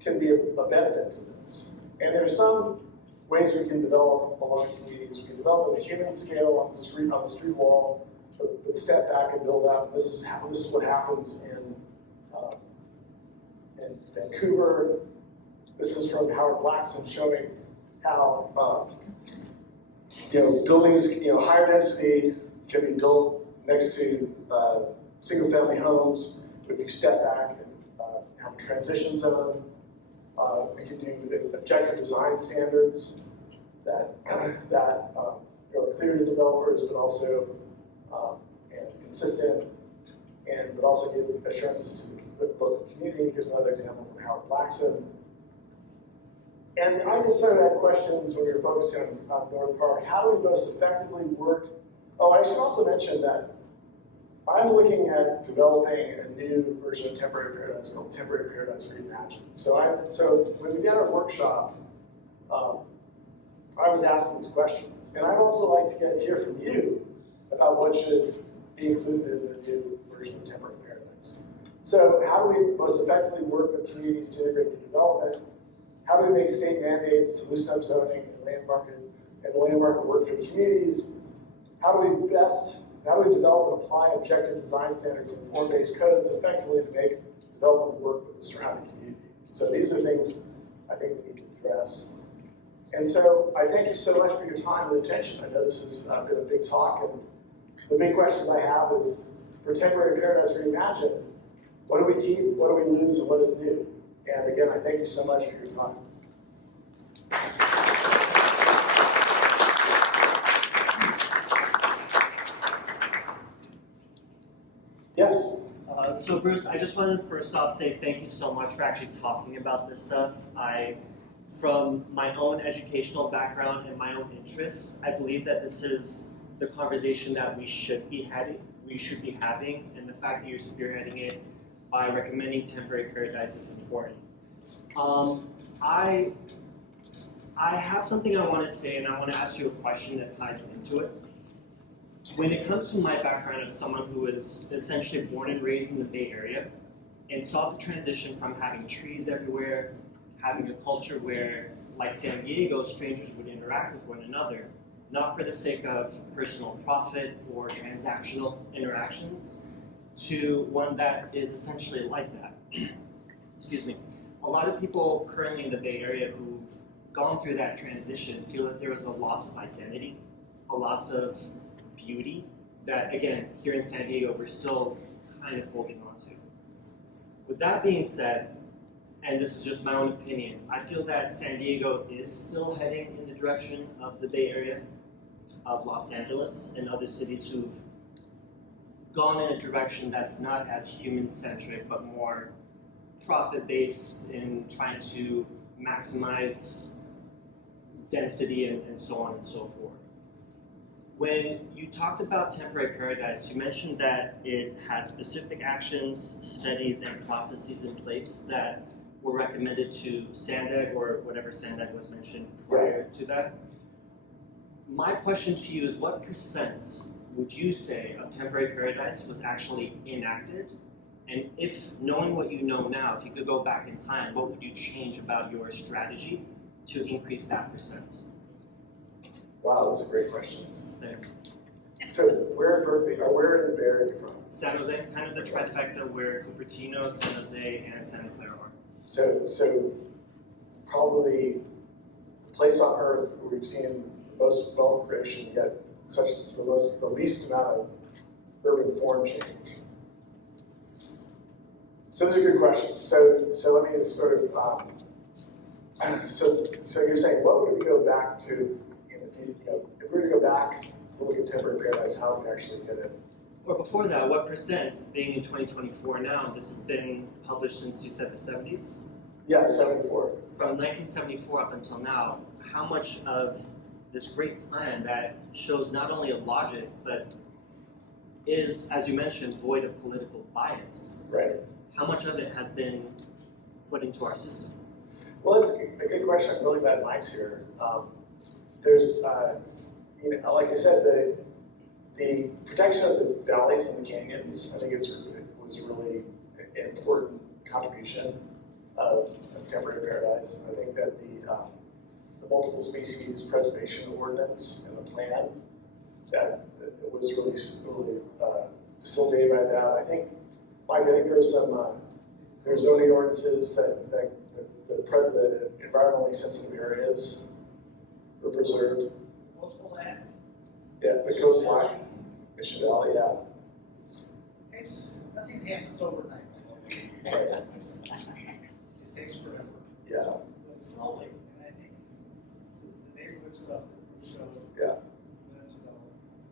can be a benefit to this. And there's some ways we can develop along communities. We can develop at a human scale on the street wall, but step back and build out. This is what happens in Vancouver. This is from Howard Blackson showing how buildings, higher density can be built next to single-family homes. If you step back and have a transition zone, we can do objective design standards that are clear to developers, but also and consistent, but also give assurances to the local community. Here's another example from Howard Blackson. And I just started had questions when we were focusing on North Park. How do we most effectively work? Oh, I should also mention that I'm looking at developing a new version of Temporary Paradise called Temporary Paradise Reimagined. So when we did our workshop, I was asking these questions. And I'd also like to hear from you about what should be included in the new version of Temporary Paradise. So how do we most effectively work with communities to integrate new development? How do we make state mandates to loosen up zoning and the land market work for communities? How do we develop and apply objective design standards and form-based codes effectively to make development work with the surrounding community? So these are things I think we need to address. And so I thank you so much for your time and attention. I know this has been a big talk, and the big questions I have is, for Temporary Paradise Reimagined, what do we keep, what do we lose, and what is new? And again, I thank you so much for your time. Yes? So Bruce, I just wanted to first off say thank you so much for actually talking about this stuff. From my own educational background and my own interests, I believe that this is the conversation that we should be having, and the fact that you're spearheading it by recommending Temporary Paradise is important. I have something I want to say, and I want to ask you a question that ties into it. When it comes to my background of someone who is essentially born and raised in the Bay Area and saw the transition from having trees everywhere, having a culture where, like San Diego, strangers would interact with one another, not for the sake of personal profit or transactional interactions, to one that is essentially like that. Excuse me. A lot of people currently in the Bay Area who've gone through that transition feel that there was a loss of identity, a loss of beauty that, again, here in San Diego, we're still kind of holding on to. With that being said, and this is just my own opinion, I feel that San Diego is still heading in the direction of the Bay Area, of Los Angeles, and other cities who've gone in a direction that's not as human-centric, but more profit-based in trying to maximize density and so on and so forth. When you talked about Temporary Paradise, you mentioned that it has specific actions, studies, and processes in place that were recommended to SANDAG, or whatever SANDAG was mentioned prior to that. My question to you is, what percent would you say of Temporary Paradise was actually enacted? And if, knowing what you know now, if you could go back in time, what would you change about your strategy to increase that percent? Wow, those are great questions. There. So where in Berkeley, or where in the Bay Area are you from? San Jose, kind of the trifecta where Cupertino, San Jose, and Santa Clara are. So probably the place on earth where we've seen the most wealth creation, yet the least amount of urban form change. So those are good questions. So let me just sort of, so you're saying, what would we go back to if we were to go back to look at Temporary Paradise, how we actually did it? Or before that, what percent, being in 2024 now, this has been published since you said the 70s? Yeah, 74. From 1974 up until now, how much of this great plan that shows not only a logic, but is, as you mentioned, void of political bias, Right. how much of it has been put into our system? Well, it's a good question. I'm really glad Mike's here. There's, like I said, the protection of the valleys and the canyons, I think it was really an important contribution of Temporary Paradise. I think that the multiple species preservation ordinance and the plan that was really facilitated by that. I think, Mike, there's some there's zoning ordinances that the environmentally sensitive areas were preserved. Coastal land. Yeah, the coastline, Mission Valley, yeah. Nothing happens overnight. Right. It takes forever. Yeah, But slowly, and I think the neighborhood stuff that Bruce showed yeah. minutes ago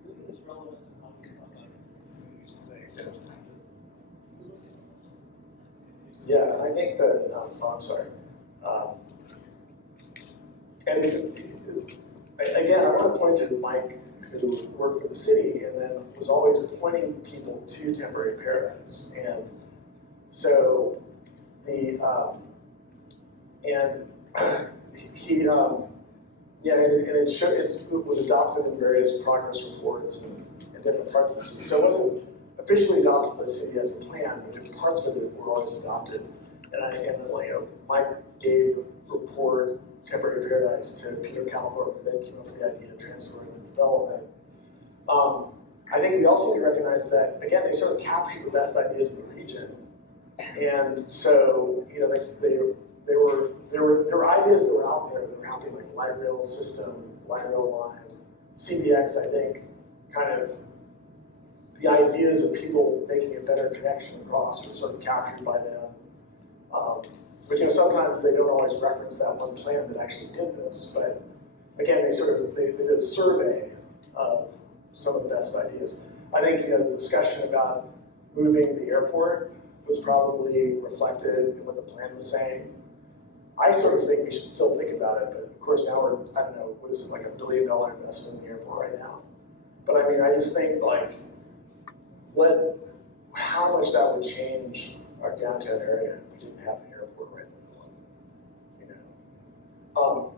really is relevant to how we talk about these communities today. So it's time to look at this. Yeah, and I think that, I'm sorry. again, I want to point to Mike, who worked for the city and then was always pointing people to Temporary Paradise. And so the, and he, yeah, and it was adopted in various progress reports in different parts of the city. So it wasn't officially adopted by the city as a plan, but parts of it were always adopted. Mike gave the report, Temporary Paradise, to Peter Calthorpe, and then came up with the idea of transferring and development. I think we also need to recognize that, again, they sort of captured the best ideas in the region. And so, there were ideas that were out there that were happening, like light rail system, light rail line, CBX, I think, kind of the ideas of people making a better connection across were sort of captured by them. But sometimes they don't always reference that one plan that actually did this. But again, they did a survey of some of the best ideas. I think the discussion about moving the airport was probably reflected in what the plan was saying. I sort of think we should still think about it, but of course now we're, I don't know, what is it, like $1 billion investment in the airport right now? But I mean, I just think like, how much that would change our downtown area if we didn't have an airport right now.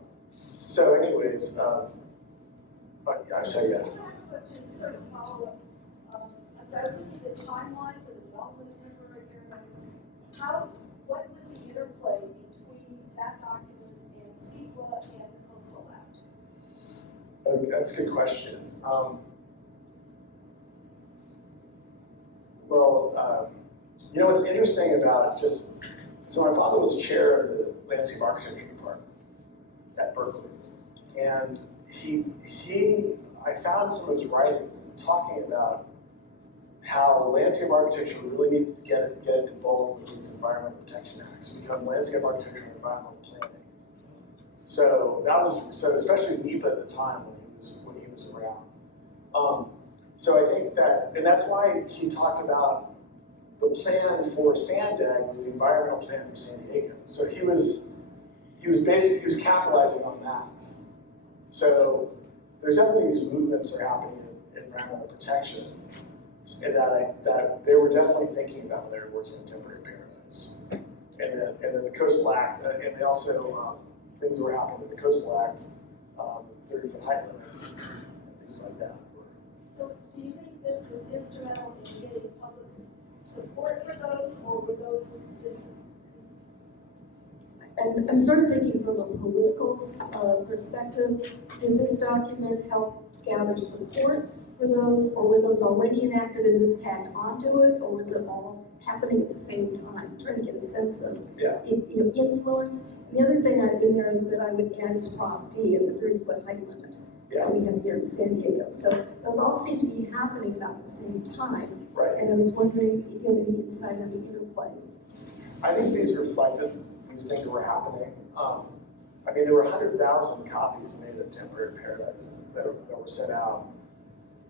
So anyways, yeah, so yeah. I have a question, sort of follow up. As I was looking at the timeline for the development of Temporary Paradise, what was the interplay between that document and CEQA and the Coastal Act? That's a good question. What's interesting about so my father was chair of the landscape architecture department at Berkeley, and I found some of his writings talking about how landscape architecture really needed to get involved with these environmental protection acts, become landscape architecture and environmental planning. So especially NEPA at the time when he was around. So I think that, and that's why he talked about the plan for Sandag was the environmental plan for San Diego. So he was capitalizing on that. So there's definitely these movements that are happening in environmental protection, and that they were definitely thinking about when they were working on Temporary Paradise. And then the Coastal Act, and they also, things that were happening with the Coastal Act, 30-foot height limits, and things like that. So do you think this was instrumental in getting public support for those, or were those just... And I'm sort of thinking from a political perspective. Did this document help gather support for those, or were those already enacted and this tagged onto it, or was it all happening at the same time? I'm trying to get a sense of influence. The other thing in there that I would add is Prop D and the 30-foot height limit that we have here in San Diego. So those all seem to be happening about the same time. Right. And I was wondering if you had any insight on the interplay. I think these reflected these things that were happening. I mean, there were 100,000 copies made of Temporary Paradise that were sent out.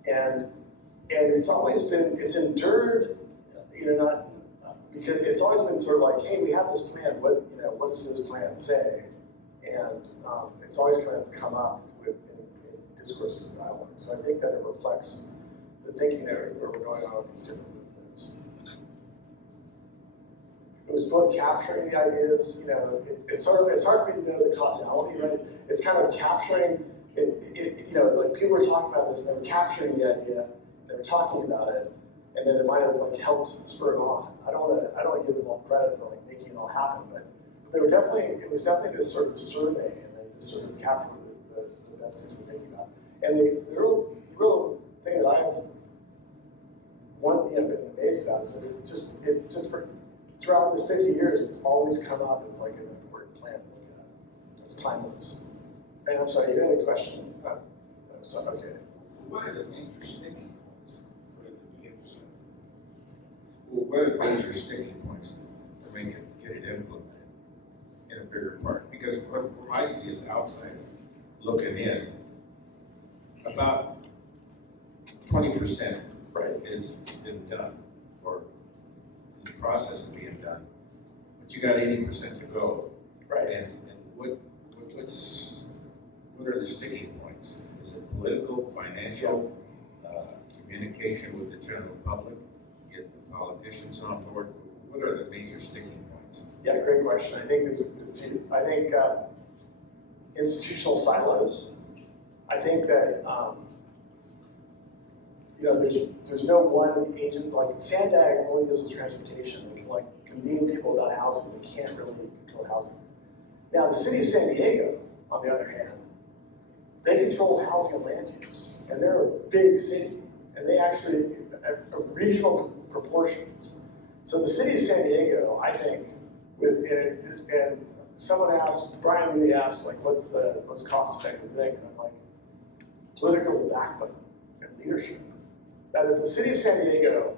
And it's always been, it's endured, because it's always been sort of like, hey, we have this plan, what does this plan say? And it's always kind of come up in discourses and dialogue. So I think that it reflects the thinking that we're going on with these different movements. It was both capturing the ideas, it's hard for me to know the causality, right? It's kind of capturing it, like people were talking about this, and they were capturing the idea, they were talking about it, and then it might have like helped spur it on. I don't want to give them all credit for like making it all happen, but it was definitely this sort of survey, and they just sort of captured the best things we're thinking about. And the real thing that I've been amazed about is that it's just for throughout this 50 years, it's always come up as like an important plan to look at. It's timeless. And I'm sorry, you had a question? Okay. What are the major sticking points for it to be implemented? Well, what are the major sticking points to make it get it implemented in a bigger part? Because from I see as an outsider looking in, about 20% has been done, or in the process of being done. But you got 80% to go. Right. And what are the sticking points? Is it political, financial, communication with the general public, get the politicians on board? What are the major sticking points? Yeah, great question. I think there's a few. I think institutional silos. I think that there's no one agent, like Sandag only gives us transportation. We can like convene people about housing, but we can't really control housing. Now the city of San Diego, on the other hand, they control housing and land use, and they're a big city, and they actually have regional proportions. So the city of San Diego, I think, and someone asked, Brian really asked, like, what's the most cost-effective thing? And I'm like, political backbone and leadership. That if the city of San Diego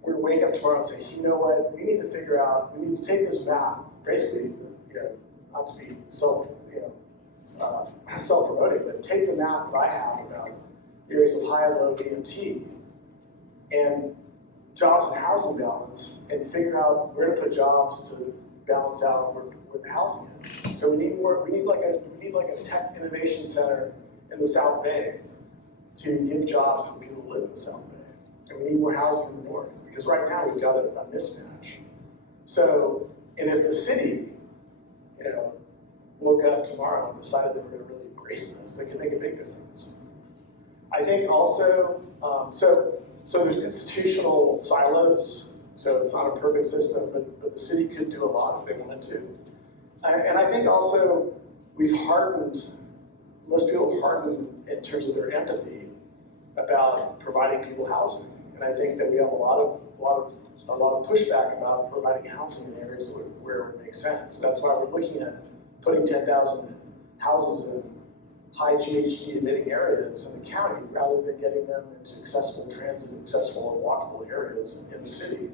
were to wake up tomorrow and say, you know what, we need to figure out, we need to take this map, basically, not to be self-promoting, but take the map that I have about areas of high and low BMT and jobs and housing balance, and figure out where to put jobs to balance out where the housing is. So we need like a tech innovation center in the South Bay to give jobs to the people who live in the South Bay. And we need more housing in the north, because right now we've got a mismatch. So, and if the city, woke up tomorrow and decided that we're going to really embrace this, they could make a big difference. I think also, so there's institutional silos, so it's not a perfect system, but the city could do a lot if they wanted to. And I think also we've hardened, most people have hardened in terms of their empathy about providing people housing. And I think that we have a lot of pushback about providing housing in areas where it makes sense. That's why we're looking at putting 10,000 houses in high GHG emitting areas in the county rather than getting them into accessible transit, accessible and walkable areas in the city.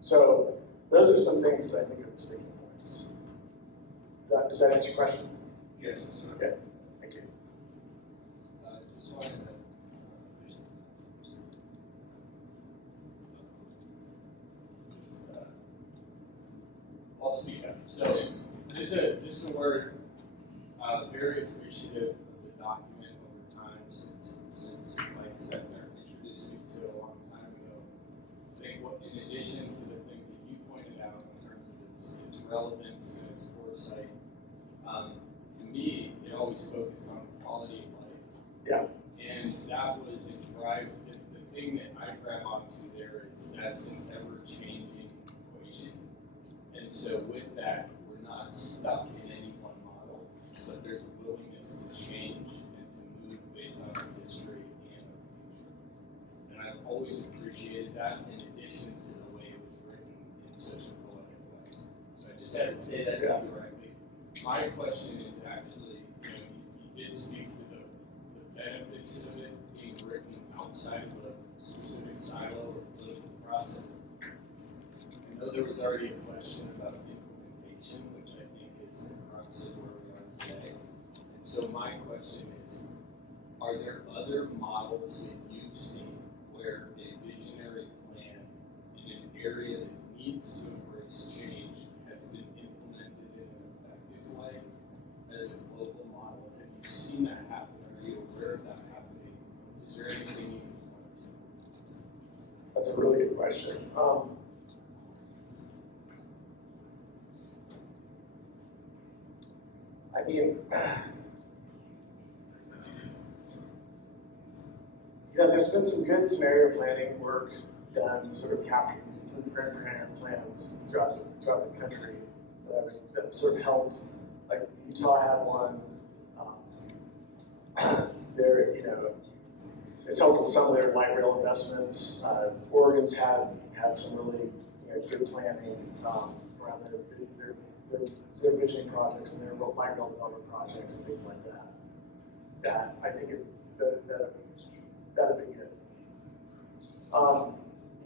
So those are some things that I think are the sticking points. Does that answer your question? Yes. Okay, thank you. Just wanted to I'll speak up. So just a word, very appreciative of the document over time since Mike Setner introduced me to it a long time ago. I think in addition to the things that you pointed out in terms of its relevance and its foresight, to me, it always focused on quality of life. Yeah. And that was a drive. The thing that I grab onto there is that's an ever-changing equation. And so with that, we're not stuck in any one model, but there's a willingness to change and to move based on our history and our future. And I've always appreciated that in addition to the way it was written in such a poetic way. So I just had to say that to you directly. My question is actually, you did speak to the benefits of it being written outside of a specific silo or political process. I know there was already a question about implementation, which I think is the crux of where we are today. And so my question is, are there other models that you've seen where a visionary plan in an area that needs to embrace change has been implemented in an effective way as a global model? Have you seen that happen? Are you aware of that happening? Is there anything you can point to? That's a really good question. I mean, there's been some good scenario planning work done, sort of capturing these blueprint plans throughout the country that sort of helped. Like Utah had one. It's helped with some of their light rail investments. Oregon's had some really good planning around their visioning projects and their light rail development projects and things like that. That I think that'd be good.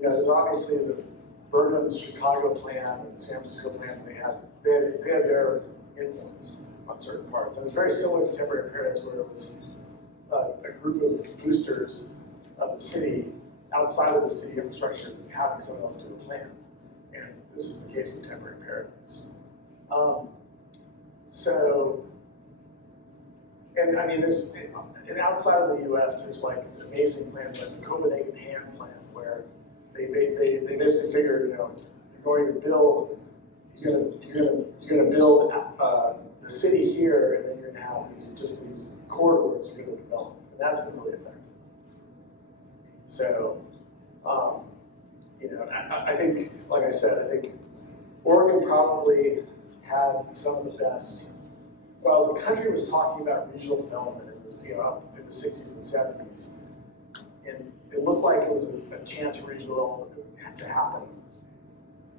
There's obviously the Burnham's Chicago plan and San Francisco plan. They had their influence on certain parts, and it's very similar to Temporary Paradise, where it was a group of boosters of the city outside of the city infrastructure having someone else do a plan, and this is the case of Temporary Paradise. So And I mean, there's, and outside of the US, there's like amazing plans like the Copenhagen hand plan where they basically figure, you know, you're going to build, you're gonna build the city here, and then you're gonna have these corridors you're gonna develop, and that's been really effective. So, you know, I think, like I said, I think Oregon probably had some of the best. Well, the country was talking about regional development, it was, you know, up through the 60s and 70s, and it looked like it was a chance for regional development to happen.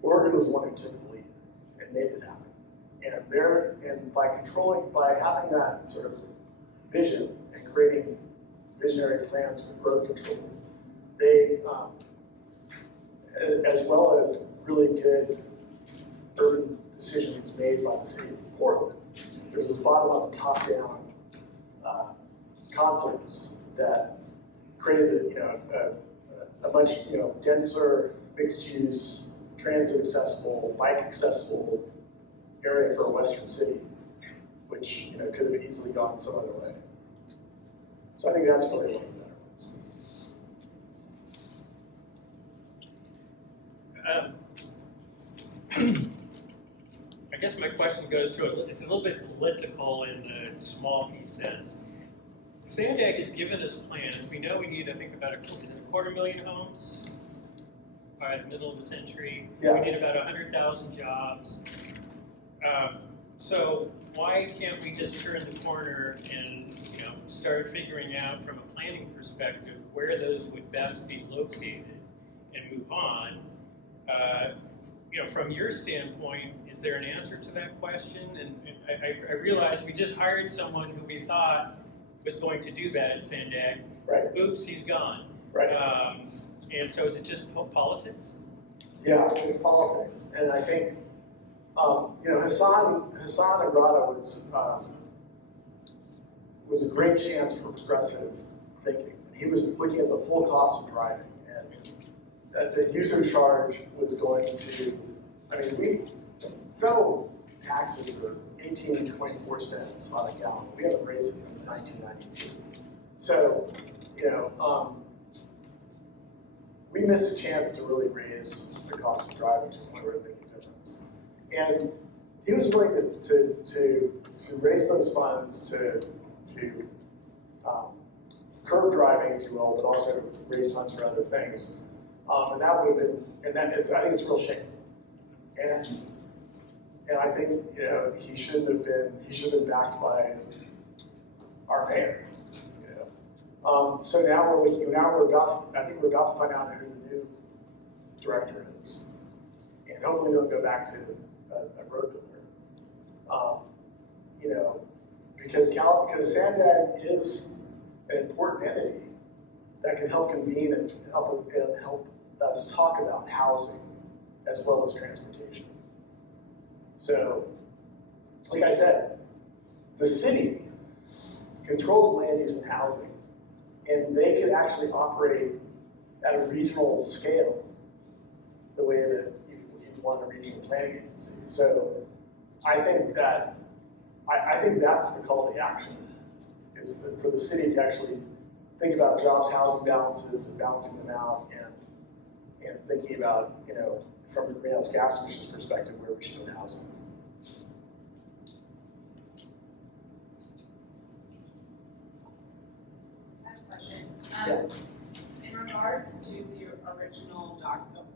Oregon was the one who took the lead and made it happen. And by having that sort of vision and creating visionary plans for growth control, they, as well as really good urban decisions made by the city of Portland, there's this bottom-up, top-down conflicts that created, you know, a much, you know, denser, mixed-use, transit-accessible, bike-accessible area for a western city, which, you know, could have easily gone some other way. So I think that's really one of the better ones. I guess my question goes to, it's a little bit political in the small piece sense. San Diego has given us plans. We know we need, I think, about is it 250,000 homes by the middle of the century? Yeah. We need about 100,000 jobs. So why can't we just turn the corner and, you know, start figuring out from a planning perspective where those would best be located and move on? You know, from your standpoint, is there an answer to that question? And I realize we just hired someone who we thought was going to do that at San Diego. Right. Oops, he's gone. Right. And so is it just politics? Yeah, it's politics, and I think, you know, Hassan Agrada was a great chance for progressive thinking. He was looking at the full cost of driving, and that the user charge was going to, I mean, federal taxes are 18 and 24 cents on a gallon. We haven't raised it since 1992. So, you know, we missed a chance to really raise the cost of driving to a point where it made a difference. And he was willing to raise those funds to curb driving, if you will, but also raise funds for other things. And that would have been, and that I think it's a real shame. And I think, you know, he should have been backed by our mayor. You know? So now I think we're about to find out who the new director is. And hopefully we don't go back to a road builder. You know, because San Diego is an important entity that can help convene and help us talk about housing as well as transportation. So, like I said, the city controls land use and housing, and they could actually operate at a regional scale the way that you'd want a regional planning agency. So I think that's the call to action, is for the city to actually think about jobs, housing balances, and balancing them out, and thinking about, you know, from the greenhouse gas emissions perspective, where we should put housing. I have a question. Yeah. In regards to the original document,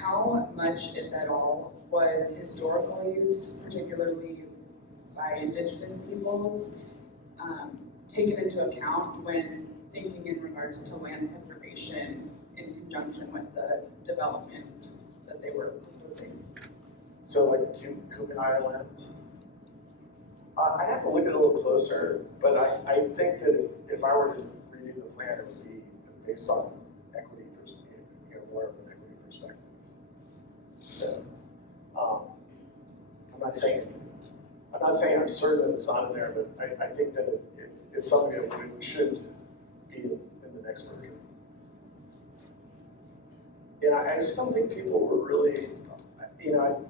how much, if at all, was historical use, particularly by indigenous peoples, taken into account when thinking in regards to land preservation in conjunction with the development that they were proposing? So like the Cuban Islands. I'd have to look at it a little closer, but I think that if I were to redo the plan, it would be based on equity, you know, more of an equity perspective. So I'm not saying I'm certain it's not in there, but I think that it's something that we should be in the next version. Yeah, I just don't think people were really, you know,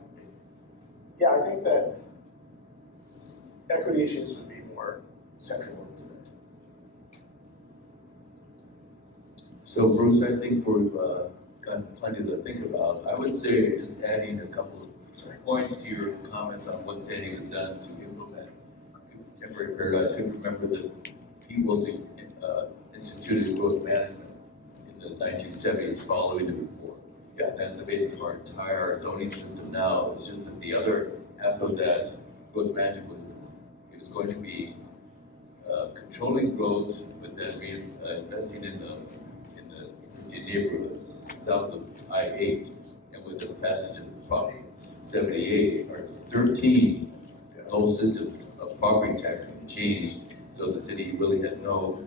I think that equity issues would be more central to it. So Bruce, I think we've got plenty to think about. I would say just adding a couple of points to your comments on what San Diego has done to implement temporary paradise. We remember that Pete Wilson instituted growth management in the 1970s following the report. Yeah. That's the basis of our entire zoning system now. It's just that the other half of that growth management was going to be controlling growth, but then investing in the existing neighborhoods south of I-8, and with the passage of Prop 78 or 13, the whole system of property tax changed, so the city really has no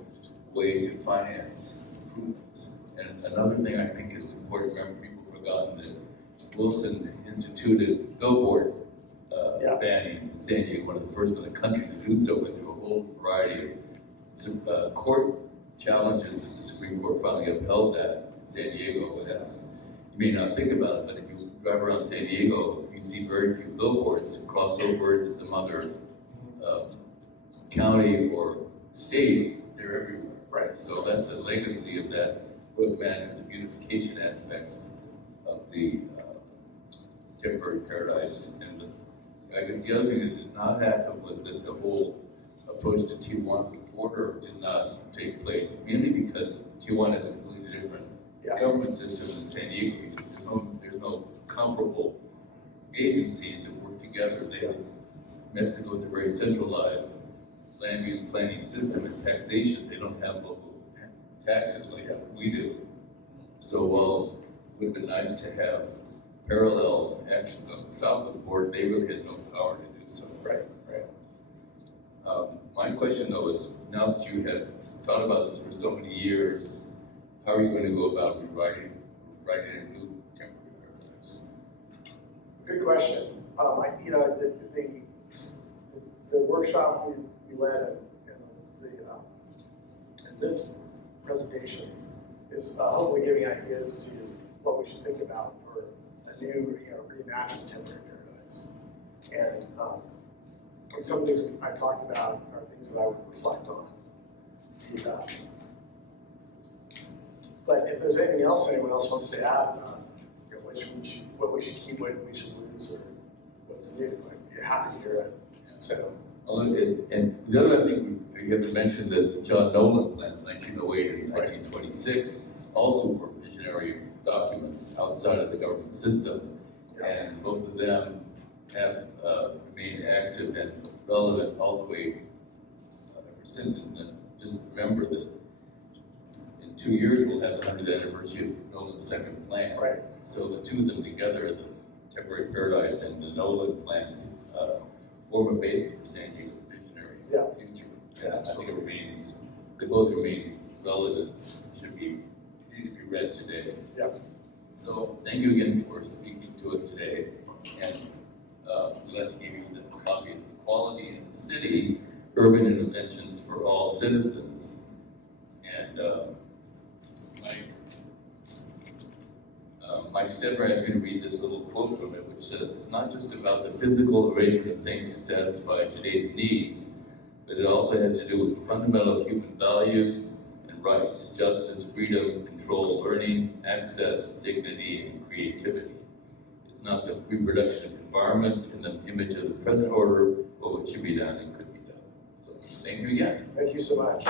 way to finance improvements. And another thing I think is important, remember, people have forgotten that Wilson instituted billboard banning in San Diego, one of the first in the country to do so, went through a whole variety of court challenges that the Supreme Court finally upheld that in San Diego. That's, you may not think about it, but if you drive around San Diego, you see very few billboards cross over into some other county or state. They're everywhere. Right. So that's a legacy of that growth management, the beautification aspects of the temporary paradise. And I guess the other thing that did not happen was that the whole approach to Tijuana border did not take place, mainly because Tijuana is a completely different government system than San Diego, because there's no comparable agencies that work together. Mexico is a very centralized land use planning system and taxation. They don't have local taxes like we do. So while it would have been nice to have parallel action on the south of the border, they really had no power to do so. Right. My question though is, now that you have thought about this for so many years, how are you going to go about writing a new temporary paradise? Good question. The workshop we led and this presentation is hopefully giving ideas to what we should think about for a new, reimagined temporary paradise. And some of the things I talked about are things that I would reflect on. But if there's anything else anyone else wants to add, what we should keep, what we should lose, or what's new, you're happy to hear it. So. And the other, I think we haven't mentioned that John Nolan planned 1908 and 1926 also were visionary documents outside of the government system, and both of them have remained active and relevant all the way ever since. And just remember that in 2 years we'll have the 100th anniversary of Nolan's second plan. Right. So the two of them together, the temporary paradise and the Nolan plans, form a basis for San Diego's visionary future. Yeah, I think it remains, they both remain relevant, should be continued to be read today. Yeah. So thank you again for speaking to us today. And we'd like to give you the copy of Equality in the City, Urban Interventions for All Citizens. And Mike Stedmer asked me to read this little quote from it, which says, "It's not just about the physical arrangement of things to satisfy today's needs, but it also has to do with fundamental human values and rights, justice, freedom, control, learning, access, dignity, and creativity. It's not the reproduction of environments in the image of the present order, but what should be done and could be done." So thank you again. Thank you so much.